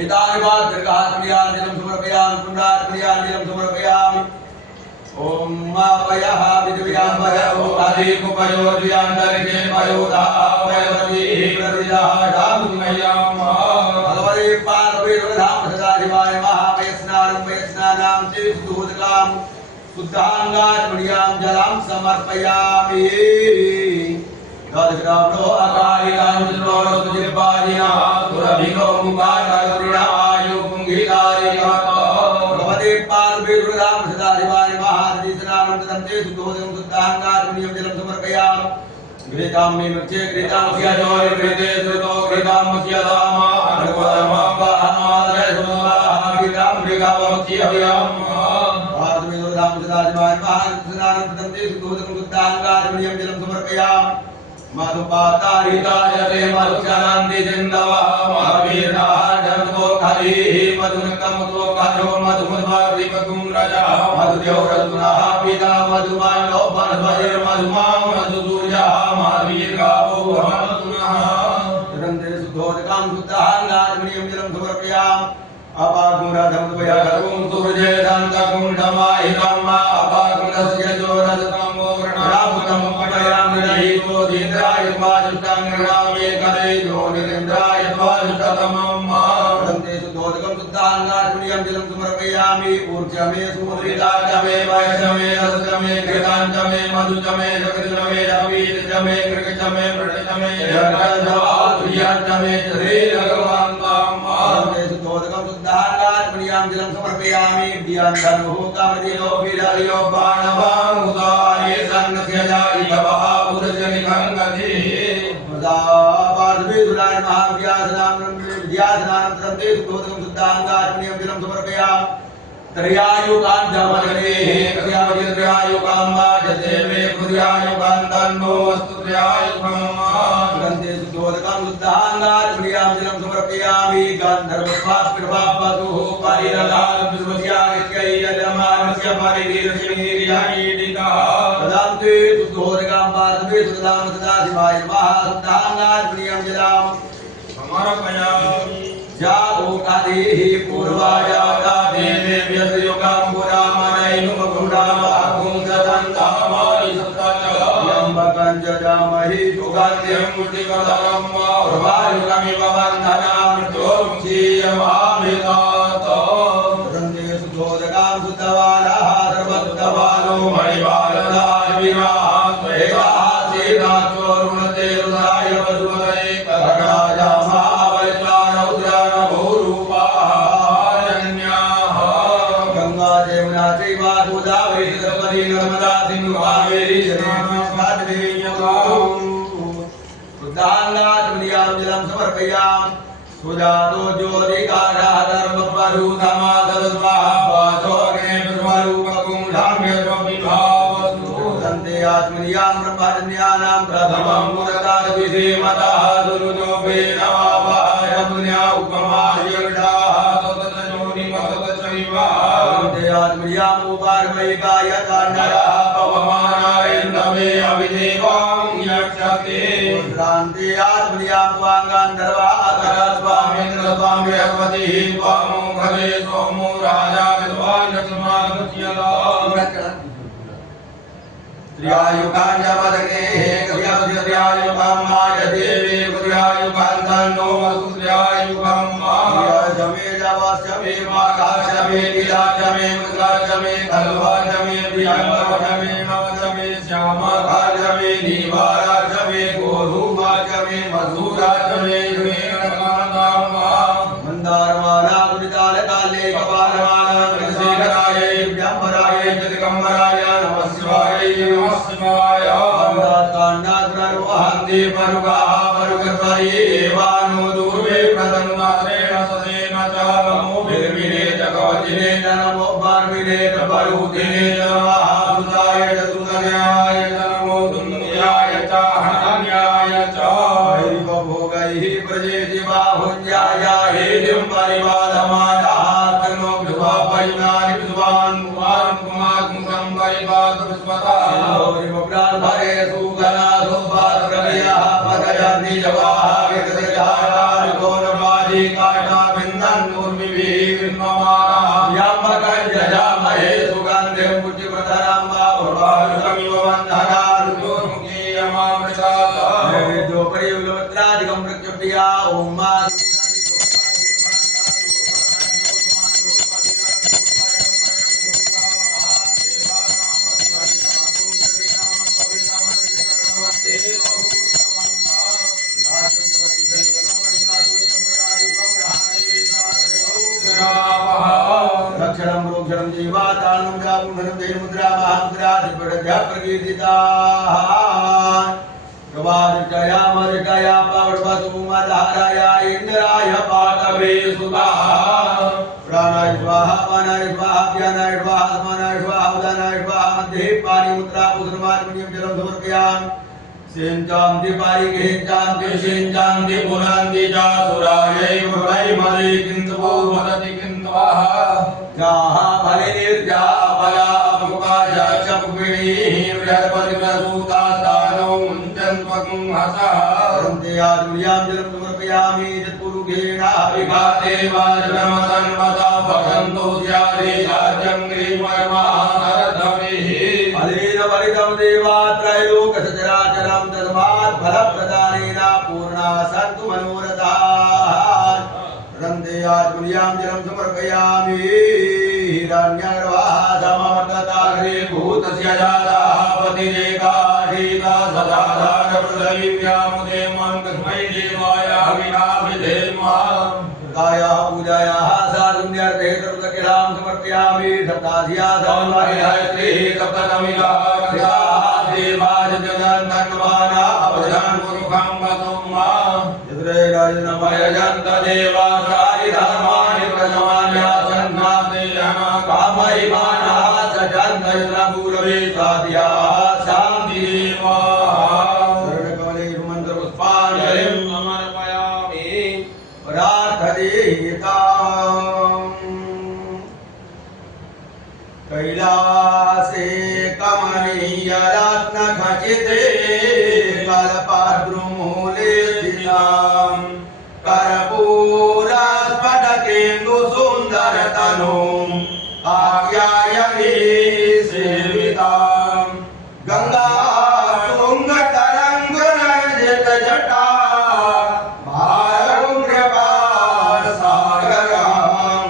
एतानि वा दीर्घात्म्याञ्जलं समर्पयामि पुण्डात्म्याञ्जलं समर्पयामि ओम मापयः विद्यां पयो अधिकुपयोद्यान्तरिके पयोदापयवती प्रविदाः धामयं भगवते पार्थवे सुरधाम सदाशिवाय नमः मयस्नानां तीर्थदूतकां शुद्धाङ्गात्मण्यां जलं समर्पयामि दशग्रामो अकालिकां जिह्वाजिनः सुरभिगो मुखायुर्णायु पुंगिलारिका भगवते पार्थवे सुरधाम सदाशिवाय नमः दीसनानन्दं शुद्धोदं शुद्धाङ्गात्मण्यां जलं समर्पयामि घृतामि मुच्चे घृतामस्य जोरि घृते श्रुतो घृतामस्य धाम अनुपदमापहमादरे सुमलाः घृतां घृतामस्य हव्यम् पार्थवे सुरधाम सदाशिवाय नमः दीसनानन्दं शुद्धोदं शुद्धाङ्गात्मण्यां जलं समर्पयामि मधुपातारितायते मधुचरन्ति सिन्धवः महावीराजन्तो खरीः मधुनकमुतो कथो मधुमध्वरिपकुं रजः मधुदेवरत्नः पिता मधुमानो वनस्पतिर्मधुमां मधुसूर्यः महावीर्गावो मधुनः रन्ध्रे शुद्धोदकां शुद्धाङ्गात्मनीयं जलं समर्पयामि अपागुणधमुपयगुं सूर्ये दन्तकुण्डमाहितं अपागुणस्य जोरदतमो गृणाभुतं पटयामृणीतो दीन्द्राय त्वाजुष्टाङ्गृणामे कलेजो निरिन्द्राय त्वाजुष्टतमं वन्दे शुद्धोदकं शुद्धाङ्गात्मनीयं जलं समर्पयामि ऊर्जमे सुमुद्रिताचमे वयसमे रसचमे घृताञ्चमे मधुचमे जगृतमे रवीचमे कृकचमे मृतचमे जगजवाधुर्यचमे श्रीरघुवन्तं वन्दे शुद्धोदकं शुद्धाङ्गात्मनीयं जलं समर्पयामि दियान्धनुः कामदिनो विरलियो बाणवामुदाये सन्नस्य जायिकवः पुरुषनिखङ्गतिः मुदापार्द्विदुलाय महाव्यासनामन्त्रं ते शुद्धोदकं शुद्धाङ्गात्मनीयं जलं समर्पयामि त्रयायुकान्धमगनेः क्रियावजित्रयायुकाम्बा जते क्रियायुकान्तन्नो वस्तु त्रयायुकं वन्दे शुद्धोदकं शुद्धाङ्गात्मनीयं जलं समर्पयामि गान्धर्वस्वात्कृपावतुः परिरलाद्विस्वस्यानित्यैयजमानस्य परिवीरशिमीर्यायीडितः तदान्ते शुद्धोदकं पार्श्वे सुदां सदाशिवाय नमः शुद्धाङ्गात्मनीयं जलं समर्पयामि जाओकादेः पूर्वाजाता देवेभ्यस्युकां पुरामनैनुमगुणामागुं सदन्तामायि सत्तचं जजामहि सुगन्ध्यं मुष्टिकधरं वायुकमिव बन्धनां मृत्योर्मुक्षीयमामृतात् रन्दे सुधोदकां सुतवालः सर्वद्वालो मणिबालदार्विनाः स्वेदाः सीताचोरुणते रुदाय वधुवरे करराजामा नर्मदा सिंधु कावेरी शुद्धाङ्गात्मनीयं जलं समर्पयामि सुजातो ज्योतिकाराः धर्मपरुधमादस्वाहासोऽग्नेस्वरूपकुण्डाम्यस्वविभावस्तु सन्ते आत्मनीयां ब्रह्मजन्यानां प्रथमं मुदतादभिधीमतः दुरुजोभे नमावाय पुण्या उपमायर्डाः आत्मयाम उपार्वैकाय ताण्डरः पवमानायन्दमे अभिदेवां यक्षते क्रान्ते आत्मयाम वाङ्गान्धर्वा अकरस्वामीन्द्र स्वामी भगवती त्वामो भवे सोमो राजा विद्वान् लक्ष्मागत्यदा त्र्यायुकाञ्जपदकेः क्रियायुकां माय देवे क्रियायुकान्तन्नो वसु त्र्यायुकं जमे जवास्यमे माकाशमे नीलाशमे मृगाशमे खल्वाशमे प्रियङ्गवशमे नवशमे श्यामकाशमे नीवाराशमे गोधूमाशमे मधुराशमे मन्दारमाला पुरितालकाले कपालमाला कृतशेखराय व्याम्बराय जगदम्बराय नमः शिवाय नमः शिवाय काण्डाग्ररोहन्ति परुगाः परुगर्भये एवानो दूर्वे प्रदन्नात्रेण सदेन च नमो भिर्मिने च कवचिने च नमो पार्मिने च परुदिने च नमः दुताय च दुतन्याय च नमो दुन्याय च हनन्याय च भोगैः प्रजेति बाहुन्याय हेदिं परिवादमानः तन्नो विद्वा परिणानि विद्वान् कुमारं कुमारं परिवादविस्मतः भरे सुगना सुभाद्रव्यः पदयन्ति जवाः विदृजाः गोनबाजी काटा बिन्दन्नुर्मिभिः विन्ममानः यम्बकञ्जजामहे सुगन्धिं पुष्टिप्रधनं वा उर्वारुकमिव वन्दनारुचोर्मुखीयमामृतात् नैवेद्योपरियुगमत्रादिकं प्रत्यप्या ॐ मा रक्षणं रोक्षणं जीवातानं जागुणं देमुद्रा महामुद्रा त्रिपुरध्या प्रकीर्तिताः प्रवादितया मरितया पवर्वसुमधाराया इन्द्राय पाटवे सुताः प्राणाय स्वाहा पानाय स्वाहा व्यानाय स्वाहा समानाय स्वाहा उदानाय स्वाहा मध्ये पानिमुद्रा पुत्रमात्मनीयं जलं समर्पयामि सिंचांति पारिकेंचांति सिंचान्ति पुनन्ति च सुरायै वृदै मदे किन्तु वदति किन्त्वः जाहा फले निर्जा फला अपमुखाया च पुपिणीः बृहस्पतिप्रसूतास्तानो मुञ्चन्त्वं हसः वरन्ते आदुर्यां जलं समर्पयामि यत्पुरुषेणाभिघाते देवाजनमसन्मता भगन्तो स्यादे राज्यं ग्रीष्मर्मानरधमिः फलेन फलितं देवात्रैलोकसचराचरं तस्मात् फलप्रदानेन पूर्णा सन्तु मनोरथाः वरन्ते आदुर्यां जलं समर्पयामि हिरण्यगर्भाः समवर्तताग्रे भूतस्य जातः पतिरेकाधीता सदाधारपृथिव्यामुदे मं तस्मै देवाय विनाभिधेम कृतायाः पूजायाः साधुन्यर्थे सर्वदखिलां समर्पयामि सप्ताध्याः गायत्रीः सप्तकमिलाः कृताः देवाय जगन्नन्वाना अवजान् पुरुषं वदो मा यजन्त देवाचारि धर्माणि प्रजमान्यासन्नाते कामैमानः सजन्तयत्रपूर्वे साध्याः शान्तिरेवा सर्वकमलेषु मन्त्रपुष्पाञ्जलिं समर्पयामि प्रार्थयेताम् कैलासे कमनीयरत्नखचिते कल्पद्रुमूले स्थितां कर्पूरस्फटिकेन्दुसुन्दरतनुम् आख्यायनी सेवितां गंगा तुंगतरङ्गरञ्जितजटा भारगुंड्रपासागरां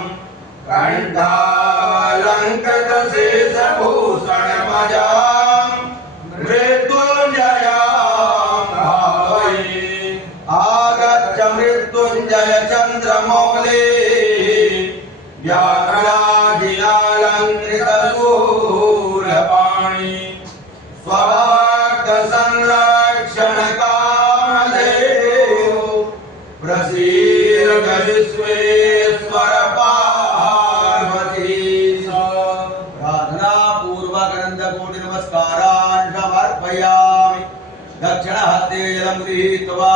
कण्ठालङ्कृतशेषभूषणमजां मृत्युञ्जयां भावये आगच्छ मृत्युञ्जय चन्द्रमौले व्याघ्रादिनालङ्कृतशूलपाणि स्वभक्तसंरक्षणकामधेयो प्रसीद विश्वेश्वर पार्वती प्रार्थनापूर्वक अनन्तकोटि नमस्कारान् समर्पयामि दक्षिणहस्ते जलं गृहीत्वा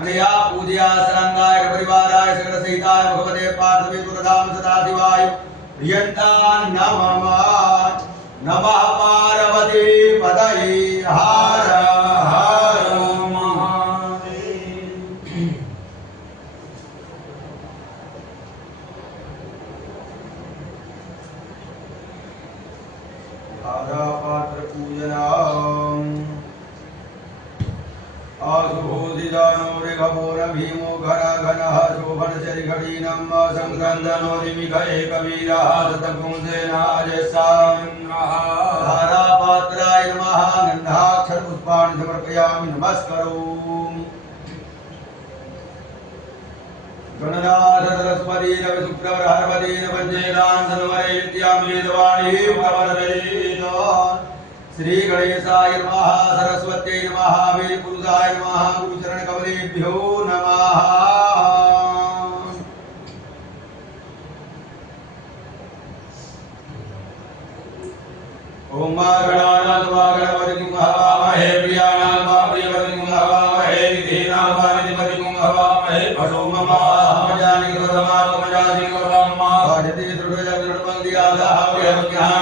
अनया पूजया सरंगाय परिवाराय सकलसहिताय भगवते पार्थवेतुरधाम सदाशिवाय प्रियन्तां नमः पार्वती पतये हर हर महादेव पात्र पूजनम् आशुभूतिजानो ऋगभो न भीमो घनघनः शोभनचरिघटीनं संक्रन्दनो निमिघे कवीरः शतपुंसेनाजसान्नः धारापात्राय नमः गन्धाक्षरपुष्पाणि समर्पयामि नमस्करोमि गणनाथ सरस्वती रविशुक्रवरहरवदेन पञ्चेतान् सन्वरेत्यां वेदवाणी प्रवर्तयेत् श्री गणेशाय नमः सरस्वत्यै नमः वीरपुरुषाय नमः गुरुचरणकमलेभ्यो नमः ओम गणानाथ गणपतिं हवामहे प्रियाणां प्रियपतिं हवामहे निधीनां निधिपतिं हवामहे भजो मम जानि कृतमात्मजाति कृतम् भजति दृढजगृढबन्दियादाः प्रियज्ञाः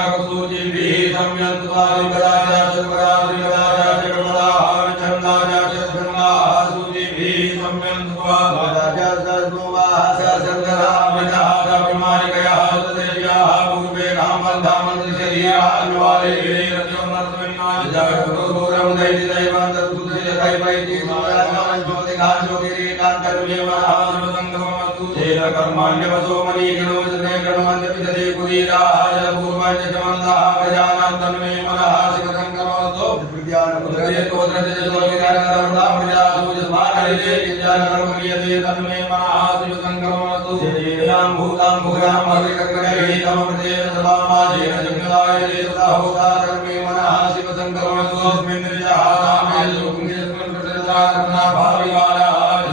कसूचिभिः कर्माण्यवसो मनीगणोजने गणमन्यपितरे कुदीराः जलपूर्वाण्य चमन्दाः गजानां तन्मे मनः शिवसङ्करोतो विज्ञानमुद्रये तोद्रजतो विज्ञानकर्मदामृजासूजस्मानरिते विज्ञानकर्मक्रियते तन्मे मनः शिवसङ्करोतो येनां भूतां भूयां भविकर्मणेतमृते सर्वामाजेन जगदाय देवताहोता तन्मे मनः शिवसङ्करोतो अस्मिन्निर्जः सामे सुकुङ्गिस्मिन् प्रतिरता कर्णा भाविवारा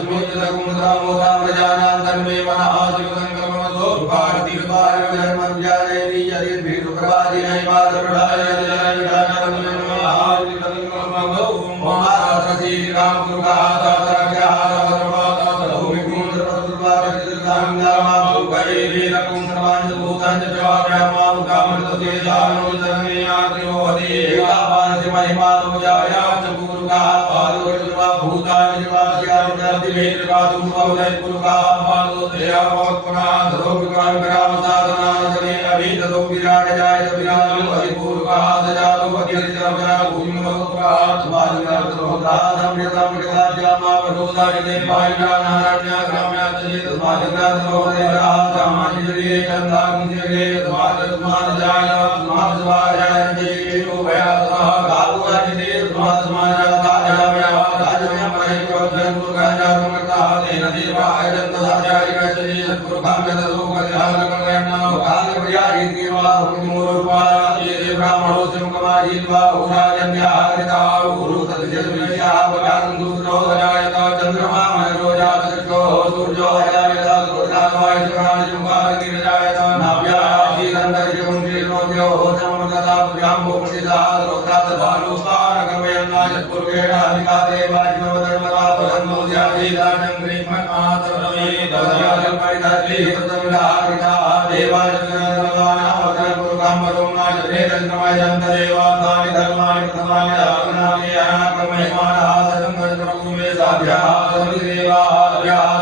स्मितकुमुदामोदामृजानां तन्मे मनः शिवसङ्करोतो भारतीयपारवजन्मञ्जानेनि यदिर्भिरुप्रभाजिनैवादरुढाय जयविधानम् ओम भूतां च प्रवाव्यामां कामृतसेदानो जन्मेयात्रियोहति एकापानस्य महिमानो जाया च पूरुका पादोर्जुवा भूतानि निवास्यादिवेद्रिकातुं भवदै पुरुका पादोदया भवत्पुना धरोविकान् ग्रामसाधनानदने अभिततो विराट जायत विराजो अधिपूरुका सजातो भगिरतिरवया भूमिं भवत्पुरा स्वादिनाथोका समृतं विराज्यामा वरोदायते पायिनानारण्या ग्राम्यातये तस्मादिग्राधरोदेवरा सामाजिजले चन्दाकुंजले तस्मादस्मादजाय तस्मादस्वाजायते भयातः गावुराजिते तस्मादस्मादजाय राजमया परैकोद्धन्मुर्गाजातमृता तेन देवाय दन्तदाचारिकचये सत्पुरुखाम्यतलोकध्यानकर्मणा कालप्रियारीतिर्वा हुतिमूरुपाये ब्राह्मणोऽस्यमुखमाजीर्वा उषाजन्याहरिता उरुतदिशविषयाः वगान्दुरोदरायता चन्द्रमा मनरोजातचक्षो सूर्यो हयायता क्रोधात्वाय शुक्राणिजुम्बारगिरिजायता नाभ्याशीरन्दरिजकुण्डीर्णोद्यो होतमगता पुर्याम्बोपसिता रोक्तातभालुस्तानकमयन्नाय पूर्वेण अधिकाते वाजिनवधर्मता पदन्नोद्याधीदानं ग्रीष्मन्मातरमे दशयाजल्परिधत्ली कृतमिलाहरिता देवाजनरवाणावतरपुरुकाम्बरोम्नाजनेतन्त्रमयन्तदेवातानि धर्माणि प्रथमानि दारुणानि अनाक्रमयमानः सङ्गर्भकुमे साभ्याः समिदेवाः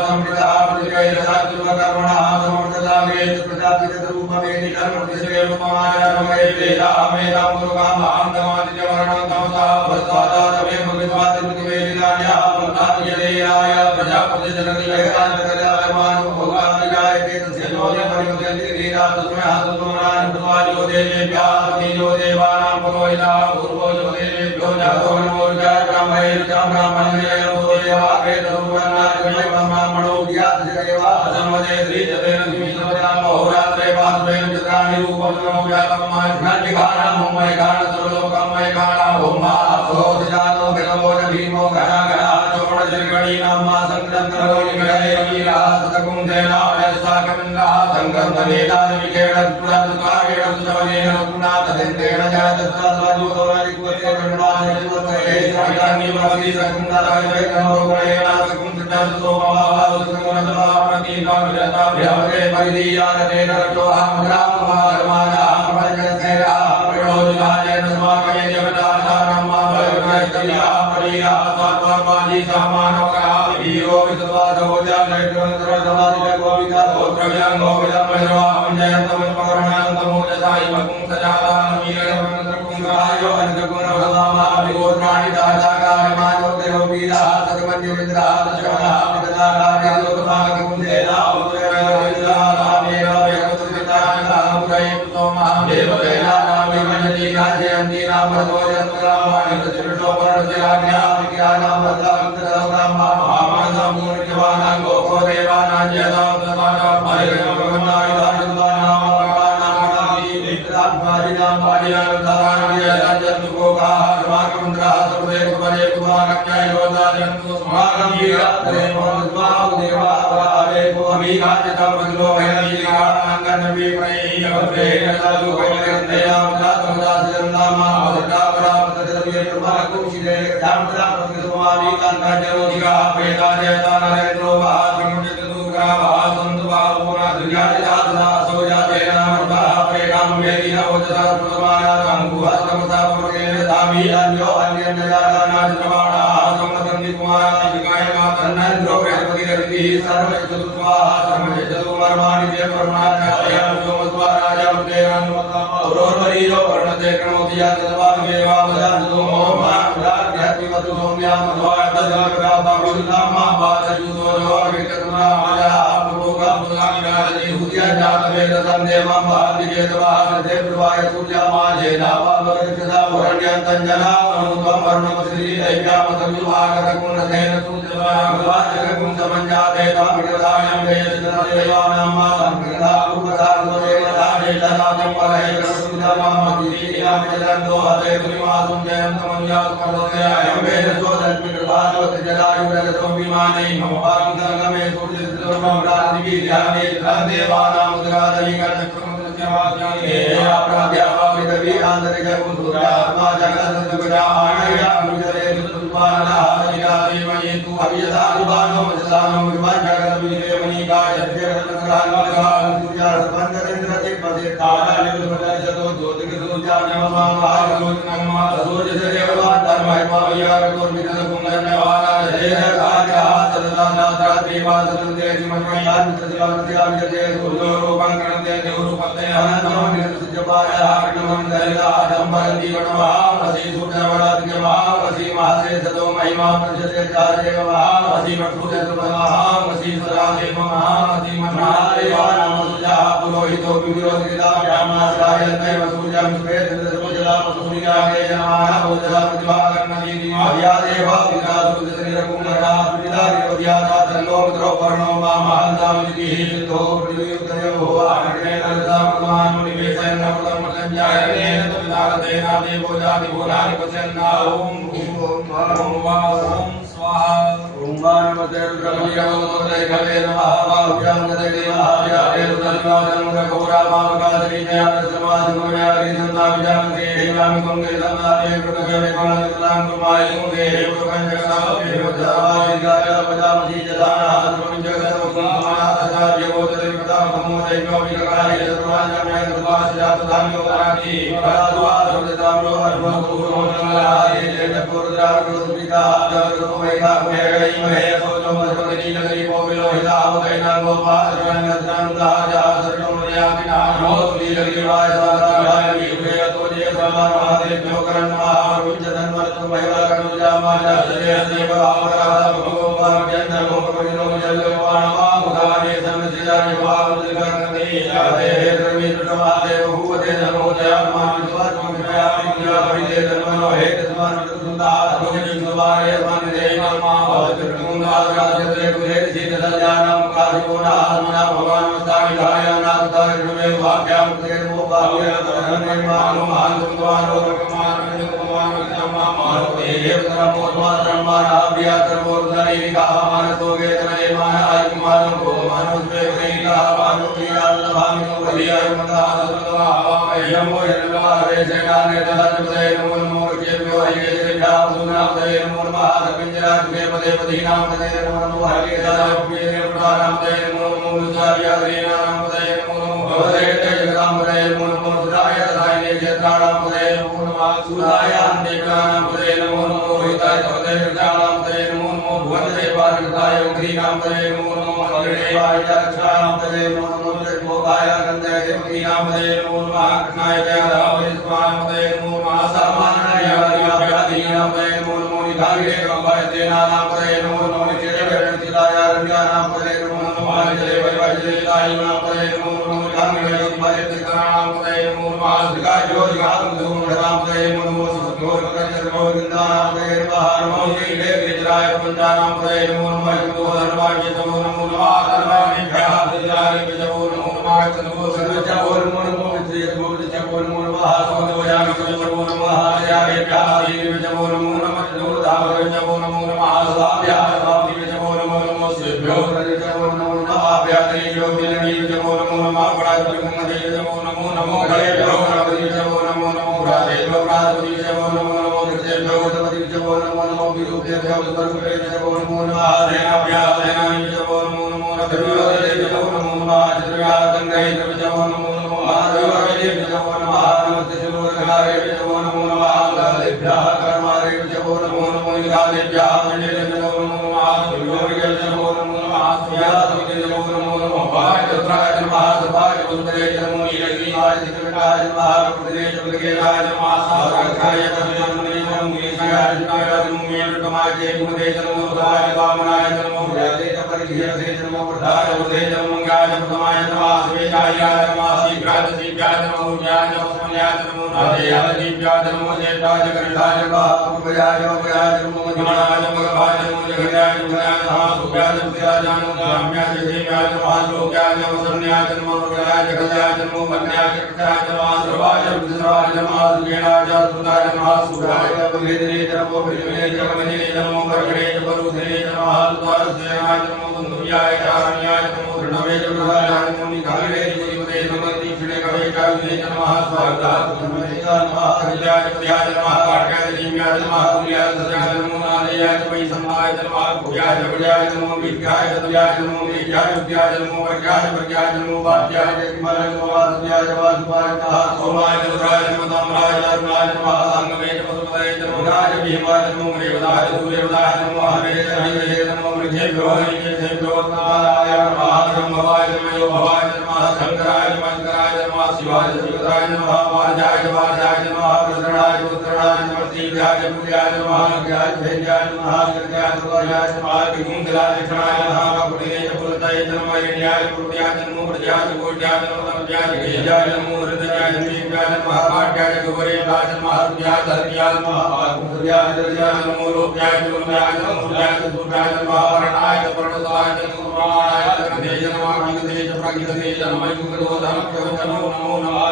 समृताः प्रतिकैरसात्मकर्मणः समर्थताग्रे प्रजापितरूपमेति कर्मतिश्रेरूपमायामये वेदामेतां पुरुकामान्तमादिजवर्णं तमसा भस्वादातमे भवित्वादिपृथिवेदिदान्याः भक्तादिजलेयाय प्रजापतिजननिलयकान्तकजायमानो भोगादिजायते तस्य जोजपरिमुदन्ति वीरातस्मयः तस्मरान् भ्रुवाजो देवेभ्यः तीजो देवानां पुरोहितः पूर्वो जो देवेभ्यो जातो नमोर्जय ब्रह्मैर्जां ब्राह्मणेयो देवाग्रे तरुवर्णाय ब्राह्मणो व्यासदेवा असंवदे श्रीजतेन स्मितवतां बहुरात्रे वासुदेव चित्राणि रूपं नमो व्यापकमाय घटिकानां मुम्बैकान सर्वलोकमयकाना भूमा सोऽजातो भगवो न भीमो घना घना चोणजर्गणी नामा संक्रन्तरो निगडे वीरा सतकुंजेना यस्साकमिन्द्रः संकर्तवेदादिविखेणपुरातुकारेण सुजवनेन रघुनाथदेन्द्रेण जयदत्ताद्वाजोदोरादिकुवते ब्रह्मणादिवत्तये श्रीकान्यवती सकुन्दराय वैकमोगणेन सकुन्दरासुकुन्दरासुकुन्दराप्रतीकामिरताभ्यामते परिदीयानतेन रक्षोऽहं ग्राममागमानाः प्रजनसेनाः प्रयोजितायेन स्वागये जगदाधारं मां भगवत्यः परियाः सात्वत्वादि सामानवकः वीरो विश्वासो जागृतवन्तरसमाधिजगोविदा गोत्रव्यं गोविदमजवाहं जयन्तमपकर्णान्तमोजसाय वकुंसजातानमीरयमन्तरकुंसरायो अन्तकुणभवामाभिगोत्राणि दाताकारमानो देववीराः सतमन्यमिन्द्राः दशवनः विददाकार्यलोकमागकुंसेना पदे तारा निरुपदा चतो ज्योति के सूर्या नमः महागुरु नमः सूर्य से देववान धर्मय पाविया गुरु मित्र कुंगन वाला जय कार्य सदा नाथा देवा सतुते जिमन्मय सदान त्याग जय गुरु रूपं करते गुरु पते अनंतम निरुपदाय हरणं दरिदा दंबर जीवनवा वसी सुरवड़ा दिवा वसी महासे सतो महिमा प्रजते चारे वसी वक्तुते महा वसी सदा देव महा वसी मनहारेवा नाम सुजा पुरोहितो विरोधिता व्यामासाय नैव सूर्यं स्वेद सुजला सूर्या के नमः भोजला प्रतिभागन्नति दिव्या देवा पिता सुजनिर कुमारा पिता दिव्या तन्नो मित्रो वर्णो मा महंतामिति हितो प्रयुक्तयो भवा अग्ने नरदा भगवान निवेशन नवतम संजायने तविदाते नादे भोजाति भोलानि पचन्ना ओम स्वाहा ओम नमस्ते रुद्रमयवतोदय खले नमः बाहुभ्यां गते देवाय रुद्रनिवासं गौरा मामकादरि जयान समाजमयारि संताभ्यां देवामि कुंगे संताये प्रकटे मानसतां कुमाय कुंगे पुरकं जगदावे वदावाय गाय पदामति जलाना सर्वं जगतं कुमारा योगोदय पदा भमोदय योगिकाय सर्वांजमय सर्वासिदातधाम्यो वराति पराद्वा सर्वदाम्यो अर्भगुरो नमः जय पुरुद्रा गुरुपिता जगतो मेघा मेघै महे सोचो मधुमति नगरी कोविलो हिता उदैना गोपाल रंगद्रंगा जा सर्वमया विनाशो लीलगिरिवाय साराय विभे तो जय समान महादेव योगरन महाविजन वर्तु महिला कनुजा माजा जय देव आवरा भगवान जन गोपविनो जल वाणवा मुदाने समसिजाय भाव दिगंगे जाते द्रवि महादेव भूते नमो जय मान स्वात्म कृपया विद्या परिदे धर्मनो हे तस्मान सुंदर भोजन सुवारे मान दे नमः भवतुंगा राजते गुरे सिद्ध सज्जानम कारिकोना आत्मना भगवान मुस्तामि धायानाथ धर्मे वाक्याम ते मोबावे धर्मे मानो मान सुंदवानो भगवान भगवान धम्मा मानो देव धर्मो धर्मान अभ्या धर्मो धरि का मान सोगे तने मान आय मानो को मानो स्वे का मानो किया भामिनो बलिया मता सुतवा यमो यलवा रे जगाने धर्मदे नमो नमो के व्योये देव्या सुना दे नमो नमः पिंजरा के पदे पदीनाम दे नमो नमो हरे दाय प्रिय प्रणाम दे नमो नमो सारिया रे नाम दे नमो नमो भवदे जगदाम दे नमो नमो सुराय दाय ने जत्राणाम दे नमो नमः सुराय अंदे प्राणाम दे नमो नमो हिताय भवदे जगदाम दे नमो नमो भवदे पारिताय उग्री नाम दे नमो नमो अग्रे वाय जगदाम दे नमो नमो मोगाय गंधे उग्री नाम दे नमो नमः कृष्णाय जयदाय स्वाम दे नमो नमः सामान्य व्याधि नाम दे नमो नमो निधारे गंगाय दे नाम दे नमो नमो नित्य व्यक्तिलाय रंगा नाम दे नमो नमो जय वैजय दाय नाम दे नमो नमो धांगे योगमाय नाम दे नमो नमः श्रीका ज्योति गाम धूम नाम दे नमो नमो सुखोर प्रजर गोविंदा नाम दे नमो नीले गिरिराय पंचा नाम दे नमो नमः जो धर्माय नमो नमो नमः धर्माय भयादिलाय नमो नमो नमः नमो सर्वजा बोल नमो नमो विद्य बोल बोल नमो नमः सोदोया नमो नमः जय प्यारी नमो नमो नमः नमो धाम नमो नमो नमः स्वाभ्या स्वामी नमो नमो नमो सेभ्यो नमो नमो नमः व्याधि योगिनी नमो नमो नमः पराक्रमदे नमो नमो नमो गणे भगवती नमो नमो नमो राधे भगवती नमो नमो नमो कृष्ण भगवती नमो नमो नमो विरूपे भगवती नमो नमो नमः सेना व्यासेना नमो नमो नमो रत्नयोदे नमो नमो नमः चतुर्व्या गंगे नमो नमो नमो महादेवाय नमो नमः नमस्ते शिवोदगाय नमो नमो नमः लालेभ्यः कर्मारे नमो नमो नमो निधानेभ्यः मण्डले नमो नमो नमः योगिये नमो नमो नमः स्यासुते नमो नमो नमः वायुत्राय नमः सभाय पुत्रे नमो नीलगिरिवाय सिद्धविनाय नमः पुत्रे जगदेवाय नमः सारथाय नमो नमो मीशाय नमो मीनकमाय मुदे नमो दाय वामनाय नमो व्यादे परिघ्यसे नमो प्रधाय उदे नमो मंगाय प्रथमाय नमः स्वेताय नमः शीघ्राय दिव्याय नमो ज्ञान समन्याय नमो नादयाय दिव्याय नमो जेताय गणिताय नमः कृपयाय योगाय नमो मध्यमाय नमो भाय नमो जगदाय नमः सुभ्याय नमः जानो काम्याय देव्याय नमः लोक्याय नमो शरण्याय नमो रुद्राय जगदाय नमो वन्याय कृताय नमः सर्वाय विष्णुवाय नमः सुगेणाय सुदाय नमः सुराय वेदने नमो विद्मे जगमने नमो कर्णे वरुधे नमः तुदारसेनाय नमो बंधुयाय कारण्याय नमो ऋणवे जगदाय नमो निधारे जीवते नमो तीक्ष्णे कवे विद्याय नमः स्वागताय नमः अखिलाय विद्याय नमः काट्याय जीव्याय नमः कुल्याय सत्याय नमो नालयाय वै समाय नमः भूयाय विद्याय नमो विद्याय विद्याय नमो विद्याय विद्याय नमो वर्गाय वर्गाय नमो वाद्याय विमल नमो वाद्याय वासुपाय नमः सोमाय रुद्राय नमो ताम्राय अरुणाय नमः संगमे नमोदय नमो राज भीमाय नमो रेवदाय सूर्यवदाय नमो हरे हरे नमो मृद्धेभ्यो हरिभ्यो नाराय नमः ब्रह्मवाय नमो भवाय नमः शंकराय नमः शिवाय शिवराय नमः वाजाय नमः रुद्राय नमः श्रीव्याय पुण्याय नमः ज्ञाय भेद्याय नमः ज्ञाय भवाय नमः विकुंडलाय नमः पुण्येय पुरताय नमः न्याय पुण्याय नमो प्रजाय कोट्याय नमः ज्ञाय भेद्याय नमो हृदयाय नमः काट्याय गौरेयाय नमः ज्ञाय धर्याय नमः पुण्याय नमो लोक्याय नमो ज्ञाय सुराय नमः वर्णाय प्रणताय नमो प्राणाय नमः विगतेज प्रगितेज नमः युगदोधम नमो नमः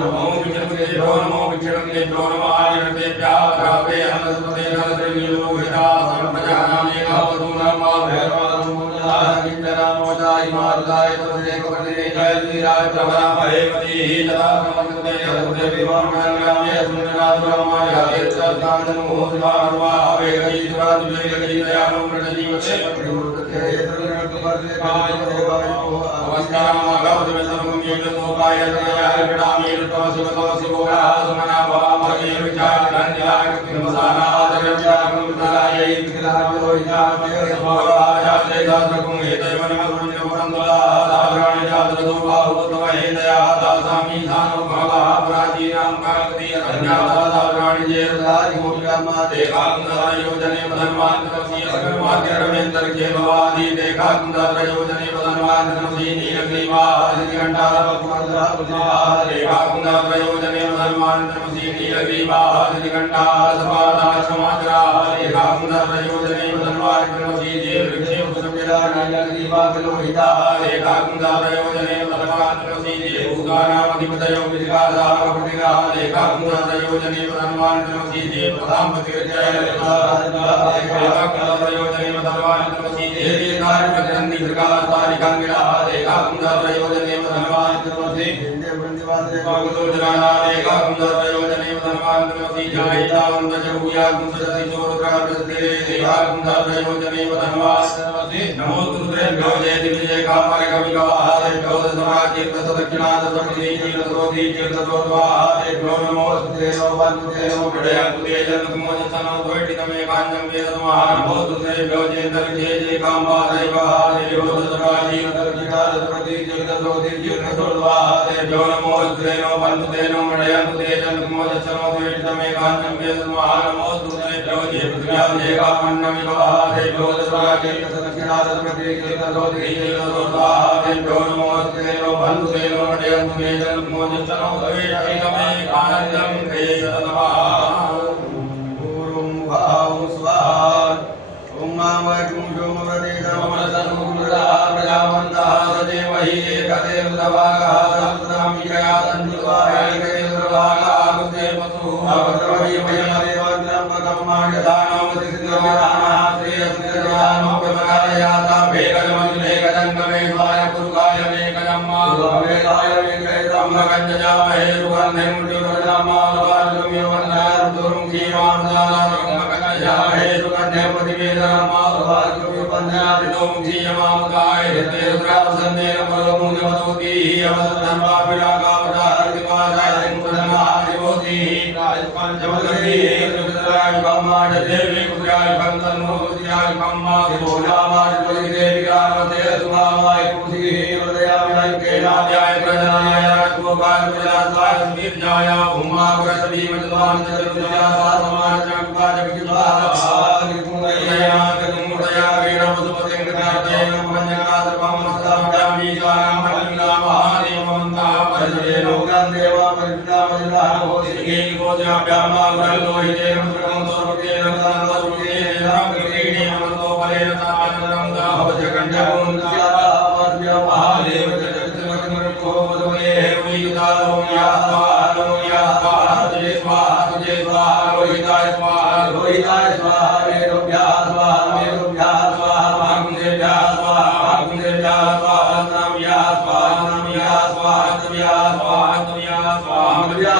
नमो विष्णुदेवो नमो विष्णुदेवो नमः आयुर्वेद्याः प्राप्ते हनुमते नरद्रवियो विदा सर्वजानामि नमो किंचनामोदाय मारुदाय तदेकवदने जय वीराय प्रभरामहेमति तदा समन्ते हृदय विमानगामे सुन्दराद्रमाय हेतसानमो स्वाहा वेगई सुराद्वेगई दयानो मृतजीवते प्रभुते त्रिगुणकपर्यकाय देवायो अवस्थामगौतमे सर्वं योगतोकाय तयाय विडामे ऋतोसिवतो शिवोगा सुमना भवामहे विचारण्यलाय कृमसानादरव्याकुंतलाय विकलायो याते समावाय देदात्रकुं हेतैव नमः जातरो बाहुतम हेतया दासामि धानो भवः प्राचीनां कालति अज्ञाता प्राणि जेदादि मोक्षामा देखाकुंदयोजने धर्मान्तरस्य सकर्माद्यरवेंतर के भवादि देखाकुंदयोजने धर्मान्तरस्य नीलग्रीवादिघण्टारपकुमन्द्रा देखाकुंदयोजने धर्मान्तरस्य नीलग्रीवादिघण्टा सपादाश्रमात्रा देखाकुंदयोजने धर्मान्तरस्य देवृक्षे उपसंविदा नीलग्रीवाकलोहिता देखाकुंदयोजने धर्मान्तरस्य देवभूतानामधिपतयो विधिकादाः प्रतिगाः देखाकुंदयोजने धर्मान्तरस्य देवप्रधानपतिर्जय देखाकुंदयोजने धर्मान्तरस्य देवकार्यप्रतिरन्ति त्रिकालातारिकाङ्गिराः देखाकुंदयोजने धर्मान्तरस्य देववृन्दिवासदेवागतोजनाः देखाकुंदयोजने धर्मान्तरस्य जायितावन्दजभूयाकुंसति चोरुद्राप्रतिरे देखाकुंदयोजने धर्मान्तरस्य नमोस्तुतेभ्यो जयति विजयकामरकविकवाहादेभ्यो दशमाकीर्तसदक्षिणादशमीतीर्तसोदीकीर्तसोद्वाहादेभ्यो नमोस्तुते नमोवन्दुते नमो प्रडयान्तुते जन्मकुमोजसनो द्वैटितमेकान्तं वेदनमः नमोस्तुतेभ्यो जयन्तर्जेजयकाम्बादैवहादेभ्यो दशमाकीर्तसदक्षिणादशमीतीर्तसोदीकीर्तसोद्वाहादेभ्यो नमोस्तुते नमोवन्दुते नमो प्रडयान्तुते जन्मकुमोजसनो द्वैटितमेकान्तं वेदनमः नमोस्तुतेभ्यो जयन्तर्जेजयकाम्बादैवहादेभ्यो दशमाकीर्तसदक्षिणादशमीतीर्तसोदीकीर्तसोद्वाहादेभ्यो नमोस्तुते नमोवन्दुते नमो प्रडयान्तुते जन्मकुमोजसनो द्वैटितमेकान्तं वेदनमः ओम वैकुं सोमवदेवमनसनुग्रहा प्रजावन्तः सदेवहि एकदेवतभागः सहस्रामिकया सन्निवाय एकदेवतभागः कुदेवसु अवतमहि वयमदेवत्रम्बकं माण्यदानोपतिसिद्धविधानः श्रेयस्मिर्यानोपमकारयाता भेगजमञ्जुलेकजङ्गमे स्वाय पुरुकाय मेकजम्मा वेकैत्रम्बकञ्जजामहे रुगन्धिं मृत्युर्जमालवाजुम्यो वन्दाय ऋतुरुं क्षीमान्दानमकञ्जजामहे प्रतिवेदनमासुभाग्यो पन्नादितों जीयमामकाय हितेरुद्रावसन्देन परमुनिवतोतिः अवसधर्माभिरागावताहरिवासायं प्रधमादिवोतिः कायपञ्चमगतिः त्रिपुत्रायुपम्माडदेवी पुत्रायुपन्तन्मोदित्यायुपम्मादिभोजामादिपतिदेविकामते सुभावाय पुंसिः वदयाम्यैकेनाद्याय प्रजनाय राजगोपालविलासाय स्मीर्जाय स्वाहा तव्या स्वाहा तव्या स्वाहा तव्या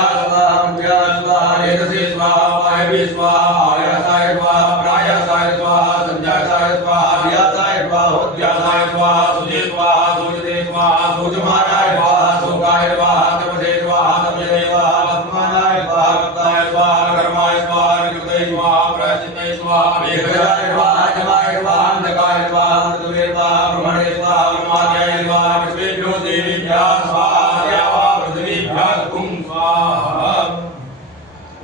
स्वाहा एतसे स्वाहा वायवे स्वाहा आयासाय स्वाहा प्रायासाय स्वाहा संध्यासाय स्वाहा व्यासाय स्वाहा होद्यासाय स्वाहा सुजे स्वाहा सुजते स्वाहा सुजमानाय स्वाहा सुगाय स्वाहा तपसे स्वाहा तपसे स्वाहा पद्मानाय स्वाहा कर्ताय स्वाहा कर्माय स्वाहा निकृते स्वाहा प्रायश्चित्ते स्वाहा मेघजाय स्वाहा जमाय स्वाहा अंधकाय स्वाहा मृतवे स्वाहा ब्रह्मणे स्वाहा ब्रह्माद्याय स्वाहा विश्वेभ्यो देवेभ्यः स्वाहा देवा पृथ्वीभ्यः कुं स्वाहा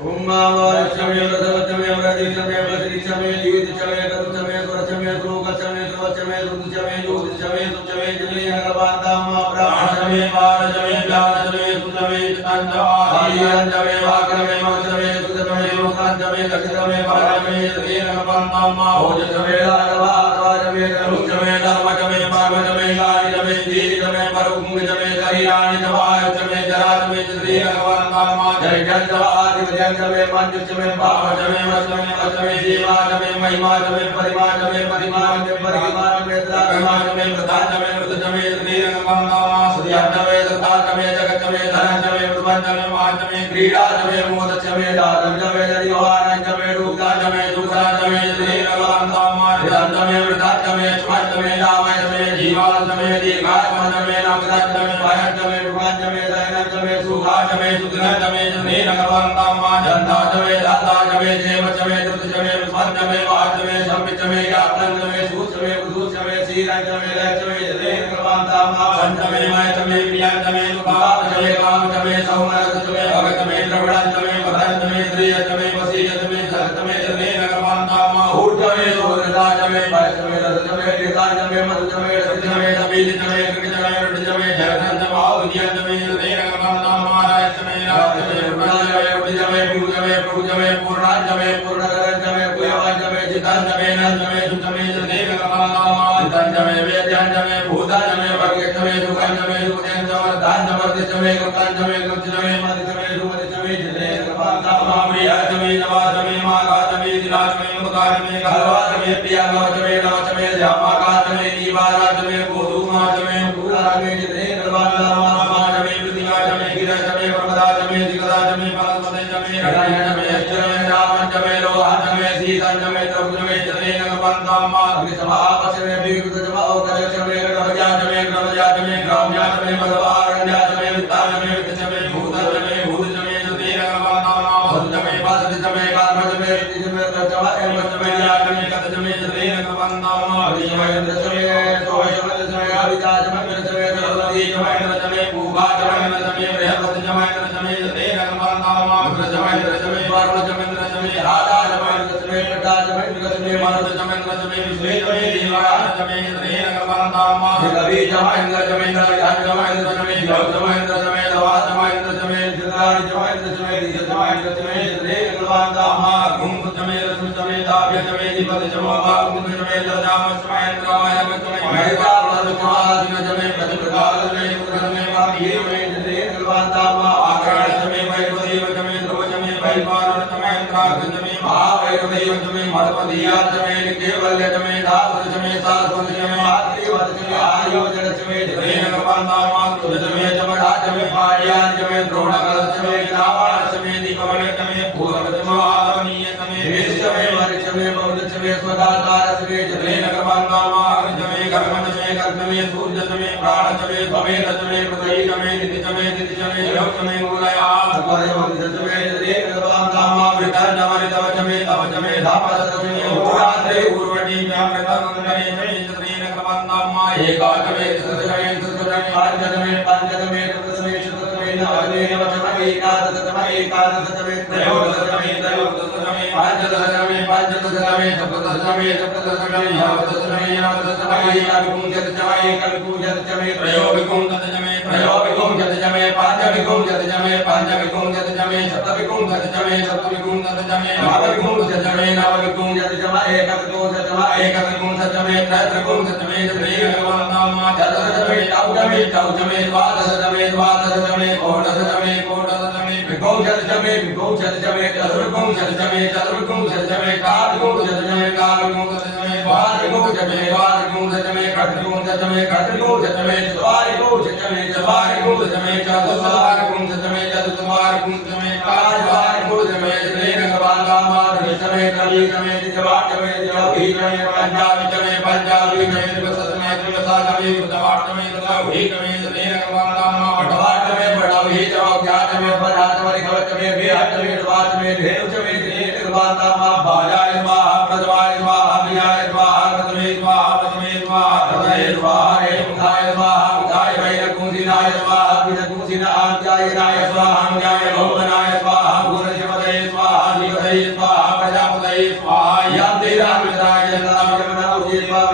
ओम मावचमे रथवचमे अमृतचमे बलचमे जीवितचमे करुचमे स्वरचमे सुलोकचमे सर्वचमे रुद्रचमे ज्योतिचमे सुचमे जने अगवाताम प्राणचमे पारचमे व्याचमे सुचमे चित्तंजमे वाक्यमे मचमे सुचमे लोकांचमे दक्षिणमे पारचमे जने अगवाताम भोजचमे लाघवाचमे करुचमे धर्मचमे पार्वचमे गायचमे दीर्घचमे परमुंगचमे शरीराणि चवायचमे जराचमे जने अगवाताम जय जय जमे पंचमे पावचमे वचमे वचमे जीवाचमे महिमाचमे परिमाचमे परिमाचमे परिमाचमे द्रागमाचमे प्रधानचमे मृतचमे श्रीरंगमंगमा सूर्याचमे दत्ताचमे जगच्चमे धनंचमे प्रपंचमे वाचमे क्रीडाचमे मोदचमे दातंचमे दरिवानंचमे रूपदाचमे सुखदाचमे श्रीरंगमंगमा हिरंचमे वृद्धाचमे श्वाचमे दामयचमे जीवाचमे दीर्घाचमे नमदाचमे वायचमे रूपाचमे दयनचमे सुखाचमे सुखदाचमे श्रीरंगमंगमा जन्ताचमे दाताचमे जेवचमे दुतचमे विस्वंचमे वाचमे संपिचमे यात्नचमे सूचमे बुद्धूचमे सीरंचमे लचमे जनेन्द्रवांतामा पंचमे मयचमे प्रियंचमे दुखाचमे कामचमे सौमनचमे भगतमे द्रविड़ंचमे पदंचमे श्रीयचमे वसीयचमे सतमे जनेन्द्रवांतामा ऊर्जमे सोददाचमे पैचमे रसचमे ऋताचमे मधुचमे रतिचमे तपीलिचमे कृतिचमे रुटिचमे जगतंचमे औद्यंचमे जनेन्द्रवांतामा रायचमे राजचमे रुटाचमे पूजमे पूजमे पूर्णांचमे पूर्णकरंचमे पुयवांचमे चितांचमे नंचमे सुचमे जनेन्द्रवांतामा चितांचमे वेद्यांचमे भूतांचमे भगयचमे सुखांचमे सुखेंचमे दांचमे कृतांचमे कृतिचमे मदिचमे सुमदिचमे जनेन्द्रवांतामा प्रियाचमे नवाचमे मागाचमे दिलाचमे मुखाचमे घरवाचमे प्रियांगवचमे नवचमे ध्यामाकाचमे नीवाराचमे गोधूमाचमे पूराचमे जनेन्द्रवांतामा समाचमे प्रतिमाचमे गिरचमे प्रमदाचमे दिगदाचमे पद्मचमे रणायचमे अक्षरमे रामचमे लोहाचमे सीताचमे त्रिभुजमे जनेन्द्रवांतामा अग्निसमापचमे विकृतचमे औकजचमे रवजाचमे ग्रमजाचमे ग्राम्याचमे भगवारण्याचमे वित्ताचमे वित्तचमे भूतचमे भूतचमे जनेन्द्रवांतामा भूतचमे पासचमे कर्मचमे वित्तचमे तचमे एवचमे याचमे कतचमे जनेन्द्रवांतामा अग्निचमे इंद्रचमे सोमचमे अभिताचमे विरचमे सरस्वतीचमे इंद्रचमे पूगाचमे इंद्रचमे बृहस्पतिचमे इंद्रचमे जनेन्द्रवांतामा रुद्रचमे इंद्रचमे वरुणचमे इंद्रचमे राधाचमे इंद्रचमे प्रकाशचमे इंद्रचमे मरुतचमे इंद्रचमे विश्वेचमे देवाचमे जनेन्द्रवांतामा विकवीचमे इंद्रचमे इंद्रचमे इंद्रचमे ज्योतिचमे इंद्रचमे दवाचमे इंद्रचमे चंद्राचमे इंद्रचमे दिशचमे इंद्रचमे जनेन्द्रवांतामा कुंभचमे रसुचमे दाभ्यचमे दिपतिचमे वाकुंभचमे लजामचमे इंद्रायमचमे महितावचमे प्रतिप्रदाचमे इंद्रचमे वाक्यचमे जनेन्द्रवांतामा आकाशचमे वैभवचमे ध्रुवचमे वैवारणचमे इंद्रागचमे महावैभवचमे मधुपतियाचमे केवल्यचमे दासचमे साधुचमे मातृवचमे आयोजनचमे जनेन्द्रवांतामा कृतचमे चमडाचमे पाड्याचमे द्रोणकलचमे नावाचमे दीपवनचमे पूर्वचमे आदरणीयचमे वेशचमे वरिचमे बौद्धचमे स्वदाकारचमे जनेन्द्रवांतामा अग्निचमे कर्मचमे कर्ममे सूर्यचमे प्राणचमे त्वमेतचमे कृतैचमे नितिचमे दितिचमे योगचमे मूलया भगवद्गीतचमे जनेन्द्रवांतामा वृतांचमरितवचमे तवचमे धापचमे पूरात्रे पूर्वटीम्यामृतमङ्गलेचमे जनेन्द्रवांतामा एकाचमे सतचमे सतचमे पांचचमे पांचचमे कृतचमे शतचमे नवचमे नवचमे एकादशचमे एकादशचमे त्रयोदशचमे त्रयोदशचमे पांचदशचमे पांचदशचमे सप्तदशचमे सप्तदशचमे नवदशचमे नवदशचमे एकविंशतिचमे एकविंशतिचमे त्रयोविंशतिचमे त्रयोविंशतिचमे पांचविंशतिचमे पांचविंशतिचमे सप्तविंशतिचमे सप्तविंशतिचमे नवविंशतिचमे नवविंशतिचमे एकविंशतिचमे एकविंशतिचमे त्रयविंशतिचमे जनेन्द्रवांतामा चतुर्दशचमे चौदशचमे चौदशचमे द्वादशचमे द्वादशचमे षोडशचमे षोडशचमे विंशतिचमे विंशतिचमे चतुर्विंशतिचमे चतुर्विंशतिचमे कालविंशतिचमे कालविंशतिचमे स्वारिको जमे वारिको जमे कर्तिको जमे कर्तिको जमे स्वारिको जमे जवारिको जमे चतुर्वारिको जमे चतुर्वारिको जमे काजवारिको जमे जने गवाला मार जमे कवि जमे जवाट जमे जवी जमे पंजाबी जमे पंजाबी जमे त्रिवसने त्रिवसा जमे बुधवाट जमे बुधवी जमे जने गवाला मार बड़वाट जमे बड़वी जवाग्या जमे बड़ा जमे गवत जमे बिहार जमे वात जमे धेनु जमे जने गवाला मार बाजाय स्वाहा प्रजवाय स्वाहा विजय स्वाहा प्रथमे स्वाहा प्रथमे स्वाहा प्रथमे स्वाहा हे मुखाय स्वाहा मुखाय वैरकुंसिनाय स्वाहा विरकुंसिनाय स्वाहा अंगाय भवनाय स्वाहा गुणशिवदये स्वाहा शिवदये स्वाहा प्रजापतये स्वाहा यन्ति रामचन्द्राय जन्नाम यमना उज्जय स्वाहा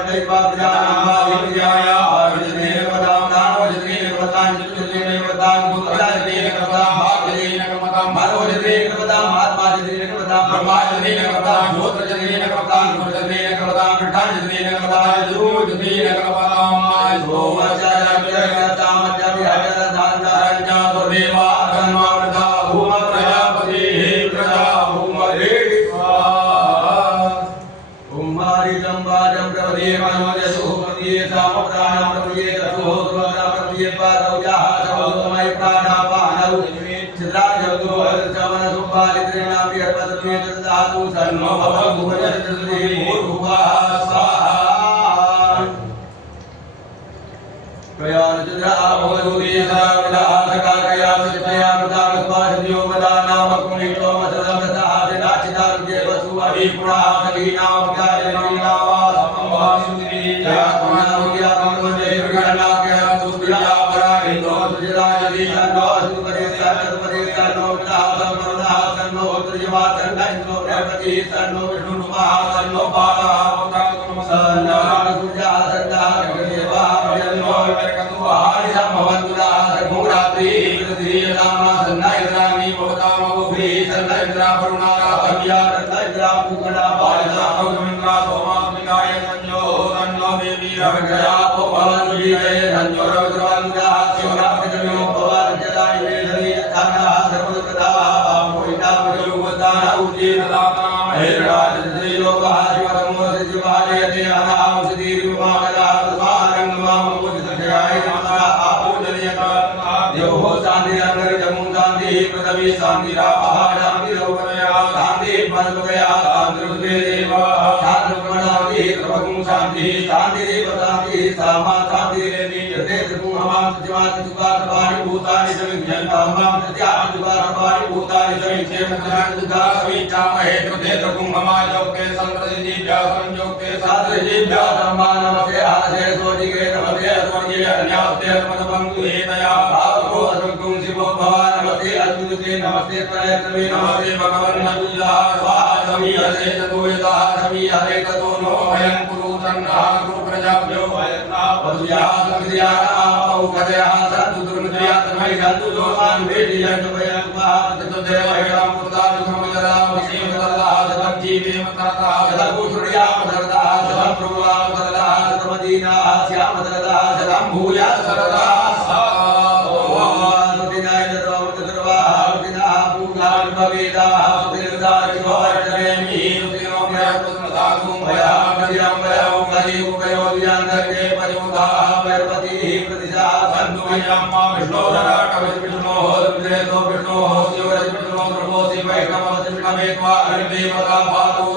प्रजानाम विद्याय आर्जने पदाम दान वजने पदां चित्तने पदां भूतराजने पदां भाग्यने पदां मनोजने पदां महात्माजने पदां ब्रह्माजने पदां ज्योतिजने पदां गुरुजने पदां विठाजने पदां जुजने पदां देवा धर्मावृता भूम प्रजापति प्रजा भूम कुमारी जम्बाजम प्रपदे मनोजसु प्रपदे साम प्राणम प्रपदे तसो द्वारा प्रपदे पादौजाः समोदमय प्राणापानौ चित्राजगो हरचमन सुपालित्रेणापि अर्पतमे तदातु सन्नो भवभुवनजसुदे भूर्भुवः स्वाहा कयानुचन्द्र आभवदूरे सदाविदासकाकया सुचितयामृतामस्वादियो वदानामकुमितो मसदमृतादिनाचितारुजे वसु अभिपुणाः सलीनामकायनवीनावासमवासुदिने जयात्मनामुद्यात्मन्वन्दे सुप्रियापराहितो सुजराजदीशन्नो सुपदेशन्नो विदासमरुणः सन्नो त्रिजमातन्नो बृहस्पतिः सन्नो विष्णुनुमः सन्नो पालः सन्नो सूर्यः सन्नः गगनदेवः जन्नो आदि संभवन्तुना सगुणात्रि प्रतियतामा सन्नायत्राणि भवतामोभि सन्नायत्रा करुणारा भव्या रत्नायत्रा पुकणा पालसा भगवन्त्रा सोमात्मिकाय संयो तन्नो देवी रवगया भवानुजीये संयो रवद्रवन्त्रा शिवरात्रिजनो भवार्जदाय वेदनी यथाना सर्वदुःखदाः मोहिता मुजुवताना उज्जीतदाता हेराजदेयो महाशिवतमो शिवालयते अनाम सुदीर्घमागदा स्वारंगमाम जय माता आपूजनीयता देवो शांति अंतर जमुन शांति पृथ्वी शांति रापः शांति रौकमया शांति पद्मकया शांति देवा शांति प्रणामि प्रभुं शांति शांति देव शांति सामा शांति देवी जते त्रिभुवनां सचिवात् दुःखानि भूतानि समिज्ञन्ता मां सत्यात् दुःखानि भूतानि समिज्ञे मुक्तानि दुःखानि समिज्ञामहे कृते त्रिभुवनायोगे संप्रतिजीव्या संयोगे सात्रिजीव्या सम्मानमते आसे सोजिगे नमते स्वर्गे अन्यास्ते मनबंधु हेतया भावो असंकुं शिवो भवान् नमस्ते अद्भुते नमस्ते त्रयत्रवे नमस्ते भगवन् नबुल्लाह स्वाहा समीयसे चतुर्वेदाः समीयसे ततो नो भयं कुरु तन्नः कुरु प्रजाभ्यो भयन्ना वसुयाः समित्याः औकदयाः सन्तु दुर्मृत्या तन्मयि सन्तु दोषान् वेदियन्तु भयं महाततुदेव हेयं पुरदासु समजरा वशीमतरदाः सतं जीवेमतरदाः सतं कुसुर्यामतरदाः सतं प्रभुवामतरदाः सतमदीनाः श्यामतरदाः सतं भूयात् सरदाः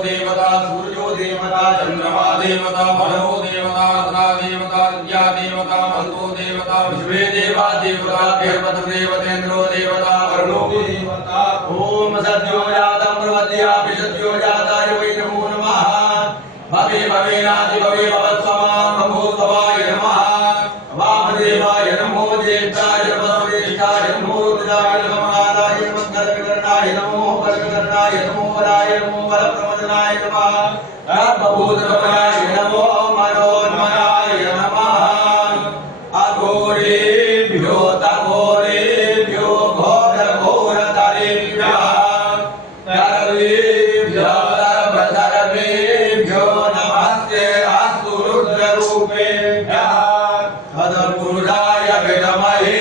देवता सूर्यो देवता चंद्रमा देवता भरो देवता रत्ना देवता विद्या देवता मंतो देवता विश्वे देवा देवता देवता देवतेन्द्रो देवता वरुणो देवता ओम सद्यो जातं प्रवद्यापि सद्यो जाताय वै नमो नमः भवे भवेनाति भवे भवत्समां भूतवाय नमः वामदेवाय नमो ज्येष्ठाय नमो ज्येष्ठाय नमो रुद्राय नमः कालाय नमः कर्ककर्णाय नमो कर्ककर्णाय नमो बलाय नमो बलप्रमदनाय नमः सर्वभूतभवाय नमो मनोन्मनाय नमः अघोरेभ्यो तघोरेभ्यो घोरघोरतरेभ्यः सर्वेभ्यो सर्वसर्वेभ्यो नमस्ते अस्तु रुद्ररूपेभ्यः तत्पुरुषाय विद्महे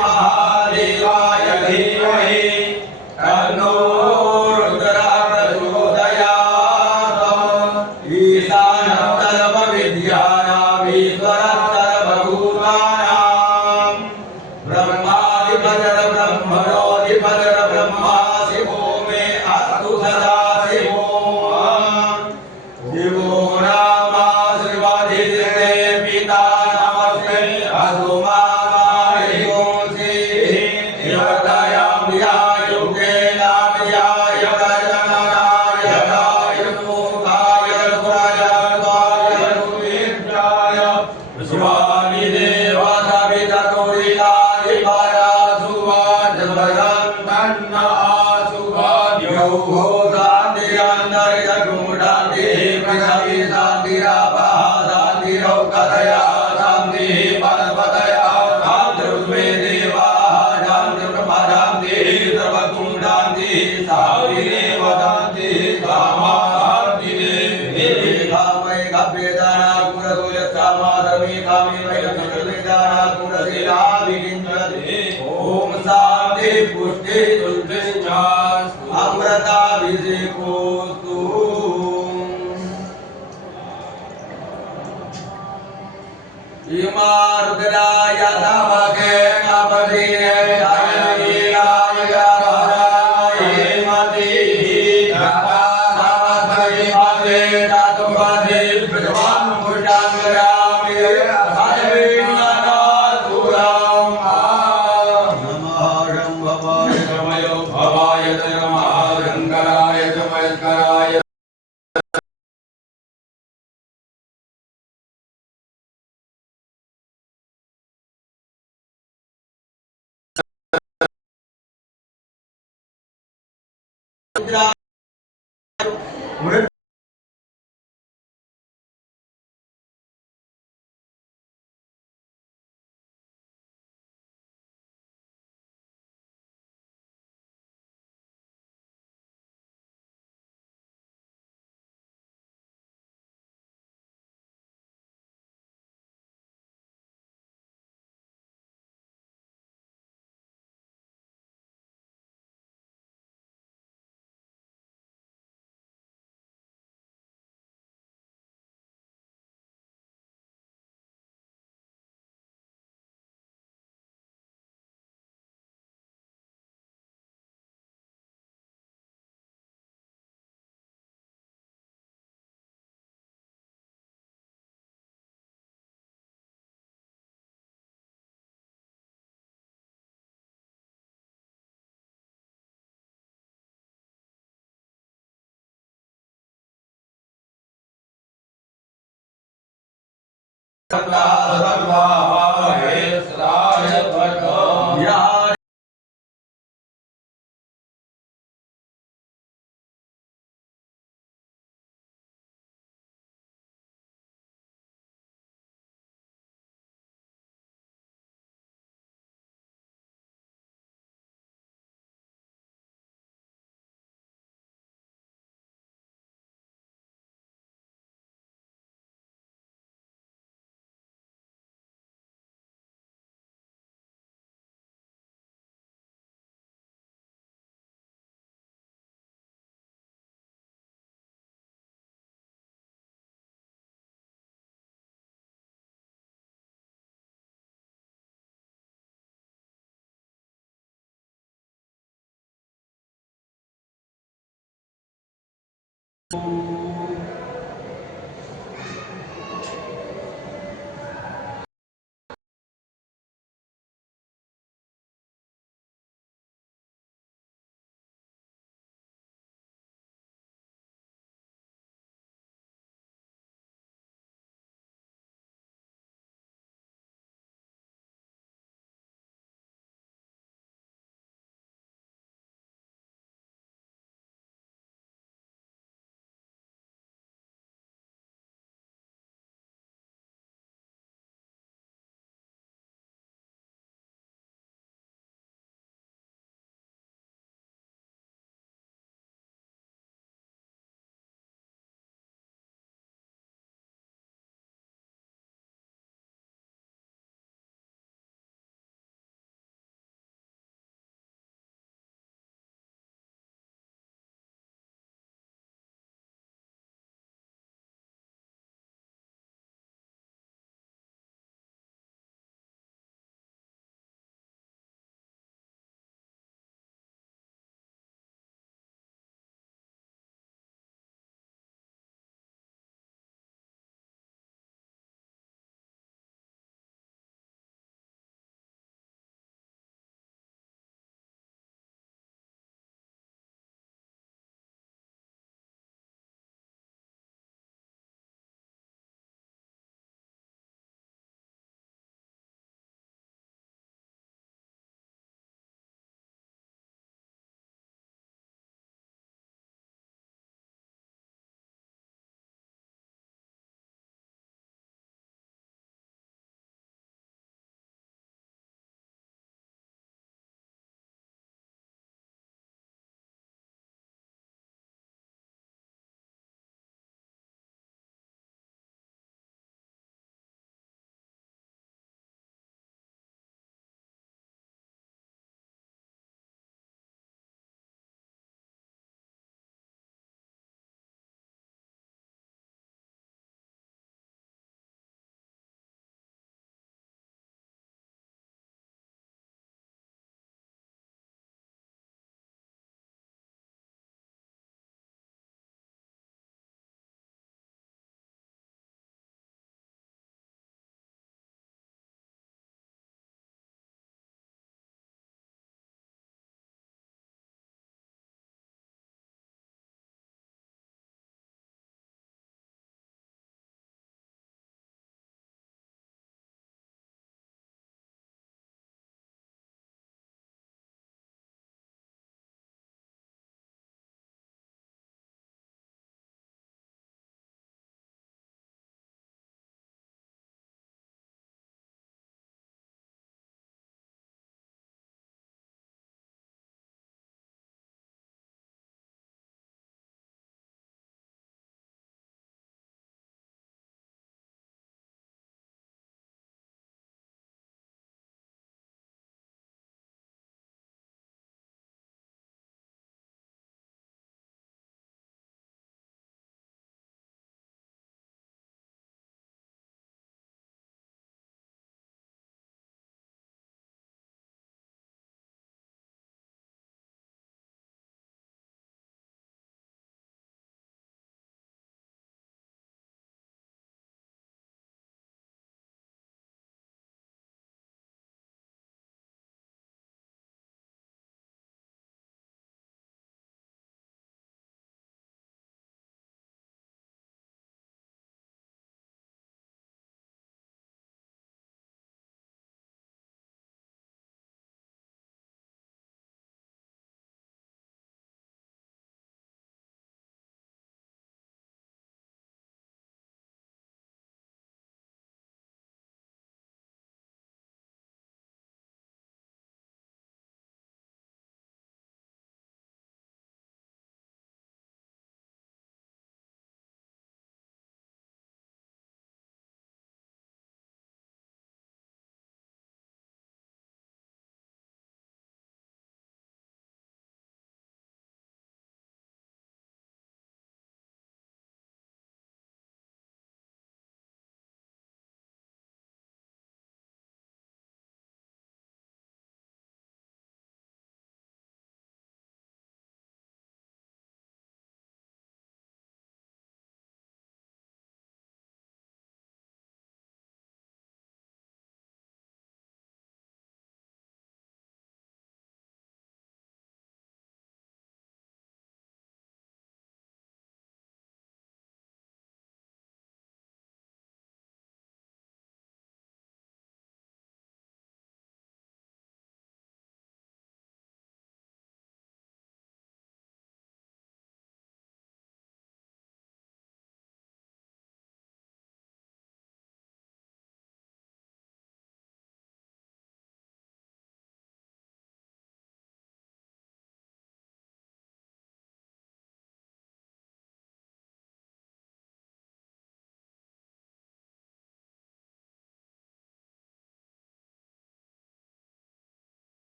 महादेवाय धीमहि तन्नो रुद्रः प्रचोदयात् ईशान अधिपतर ब्रह्मणो अधिपतर ब्रह्मा शिवो मे अस्तु सदा शिवो शिवो नामा शिवाधिष्ठिते पिता नमस्ते असुमामाय गोसे देवतायां युगे नाट्याय गजननाय गाय मुखाय पुराजाय रुद्राय शिवानि देवता विदतुरिलाय परासुवाद भगवन्तना सुभाग्यो शान्तिरन्तरिक्ष गुणान्ति पृथिवी शान्तिरापः शान्तिरौकतया शान्तिः परपतया शान्तिरुष्मे देवाः शान्तिर्ब्रह्म शान्तिः सर्वगुण शान्तिः शान्तिरेव शान्तिः कामा शान्तिरेव कामै काव्येदाना गुणदोषकामा धर्मे कामे वैरवेदाना गुणशीलाभिषिञ्चते ॐ शान्ति पुष्टि तुष्टिश्च अमृताभिषेकोऽस्तु इमा रुद्राय तमके कपदीने जयवीराय गराय मतिः गतामस्मै पदे चतुर्पदे प्रजवान् पुष्टाङ्गरामि हरिविघ्ननाथुराम् नमः शम्भवाय नमयो भवाय नमः शङ्कराय च महेश्वराय मृत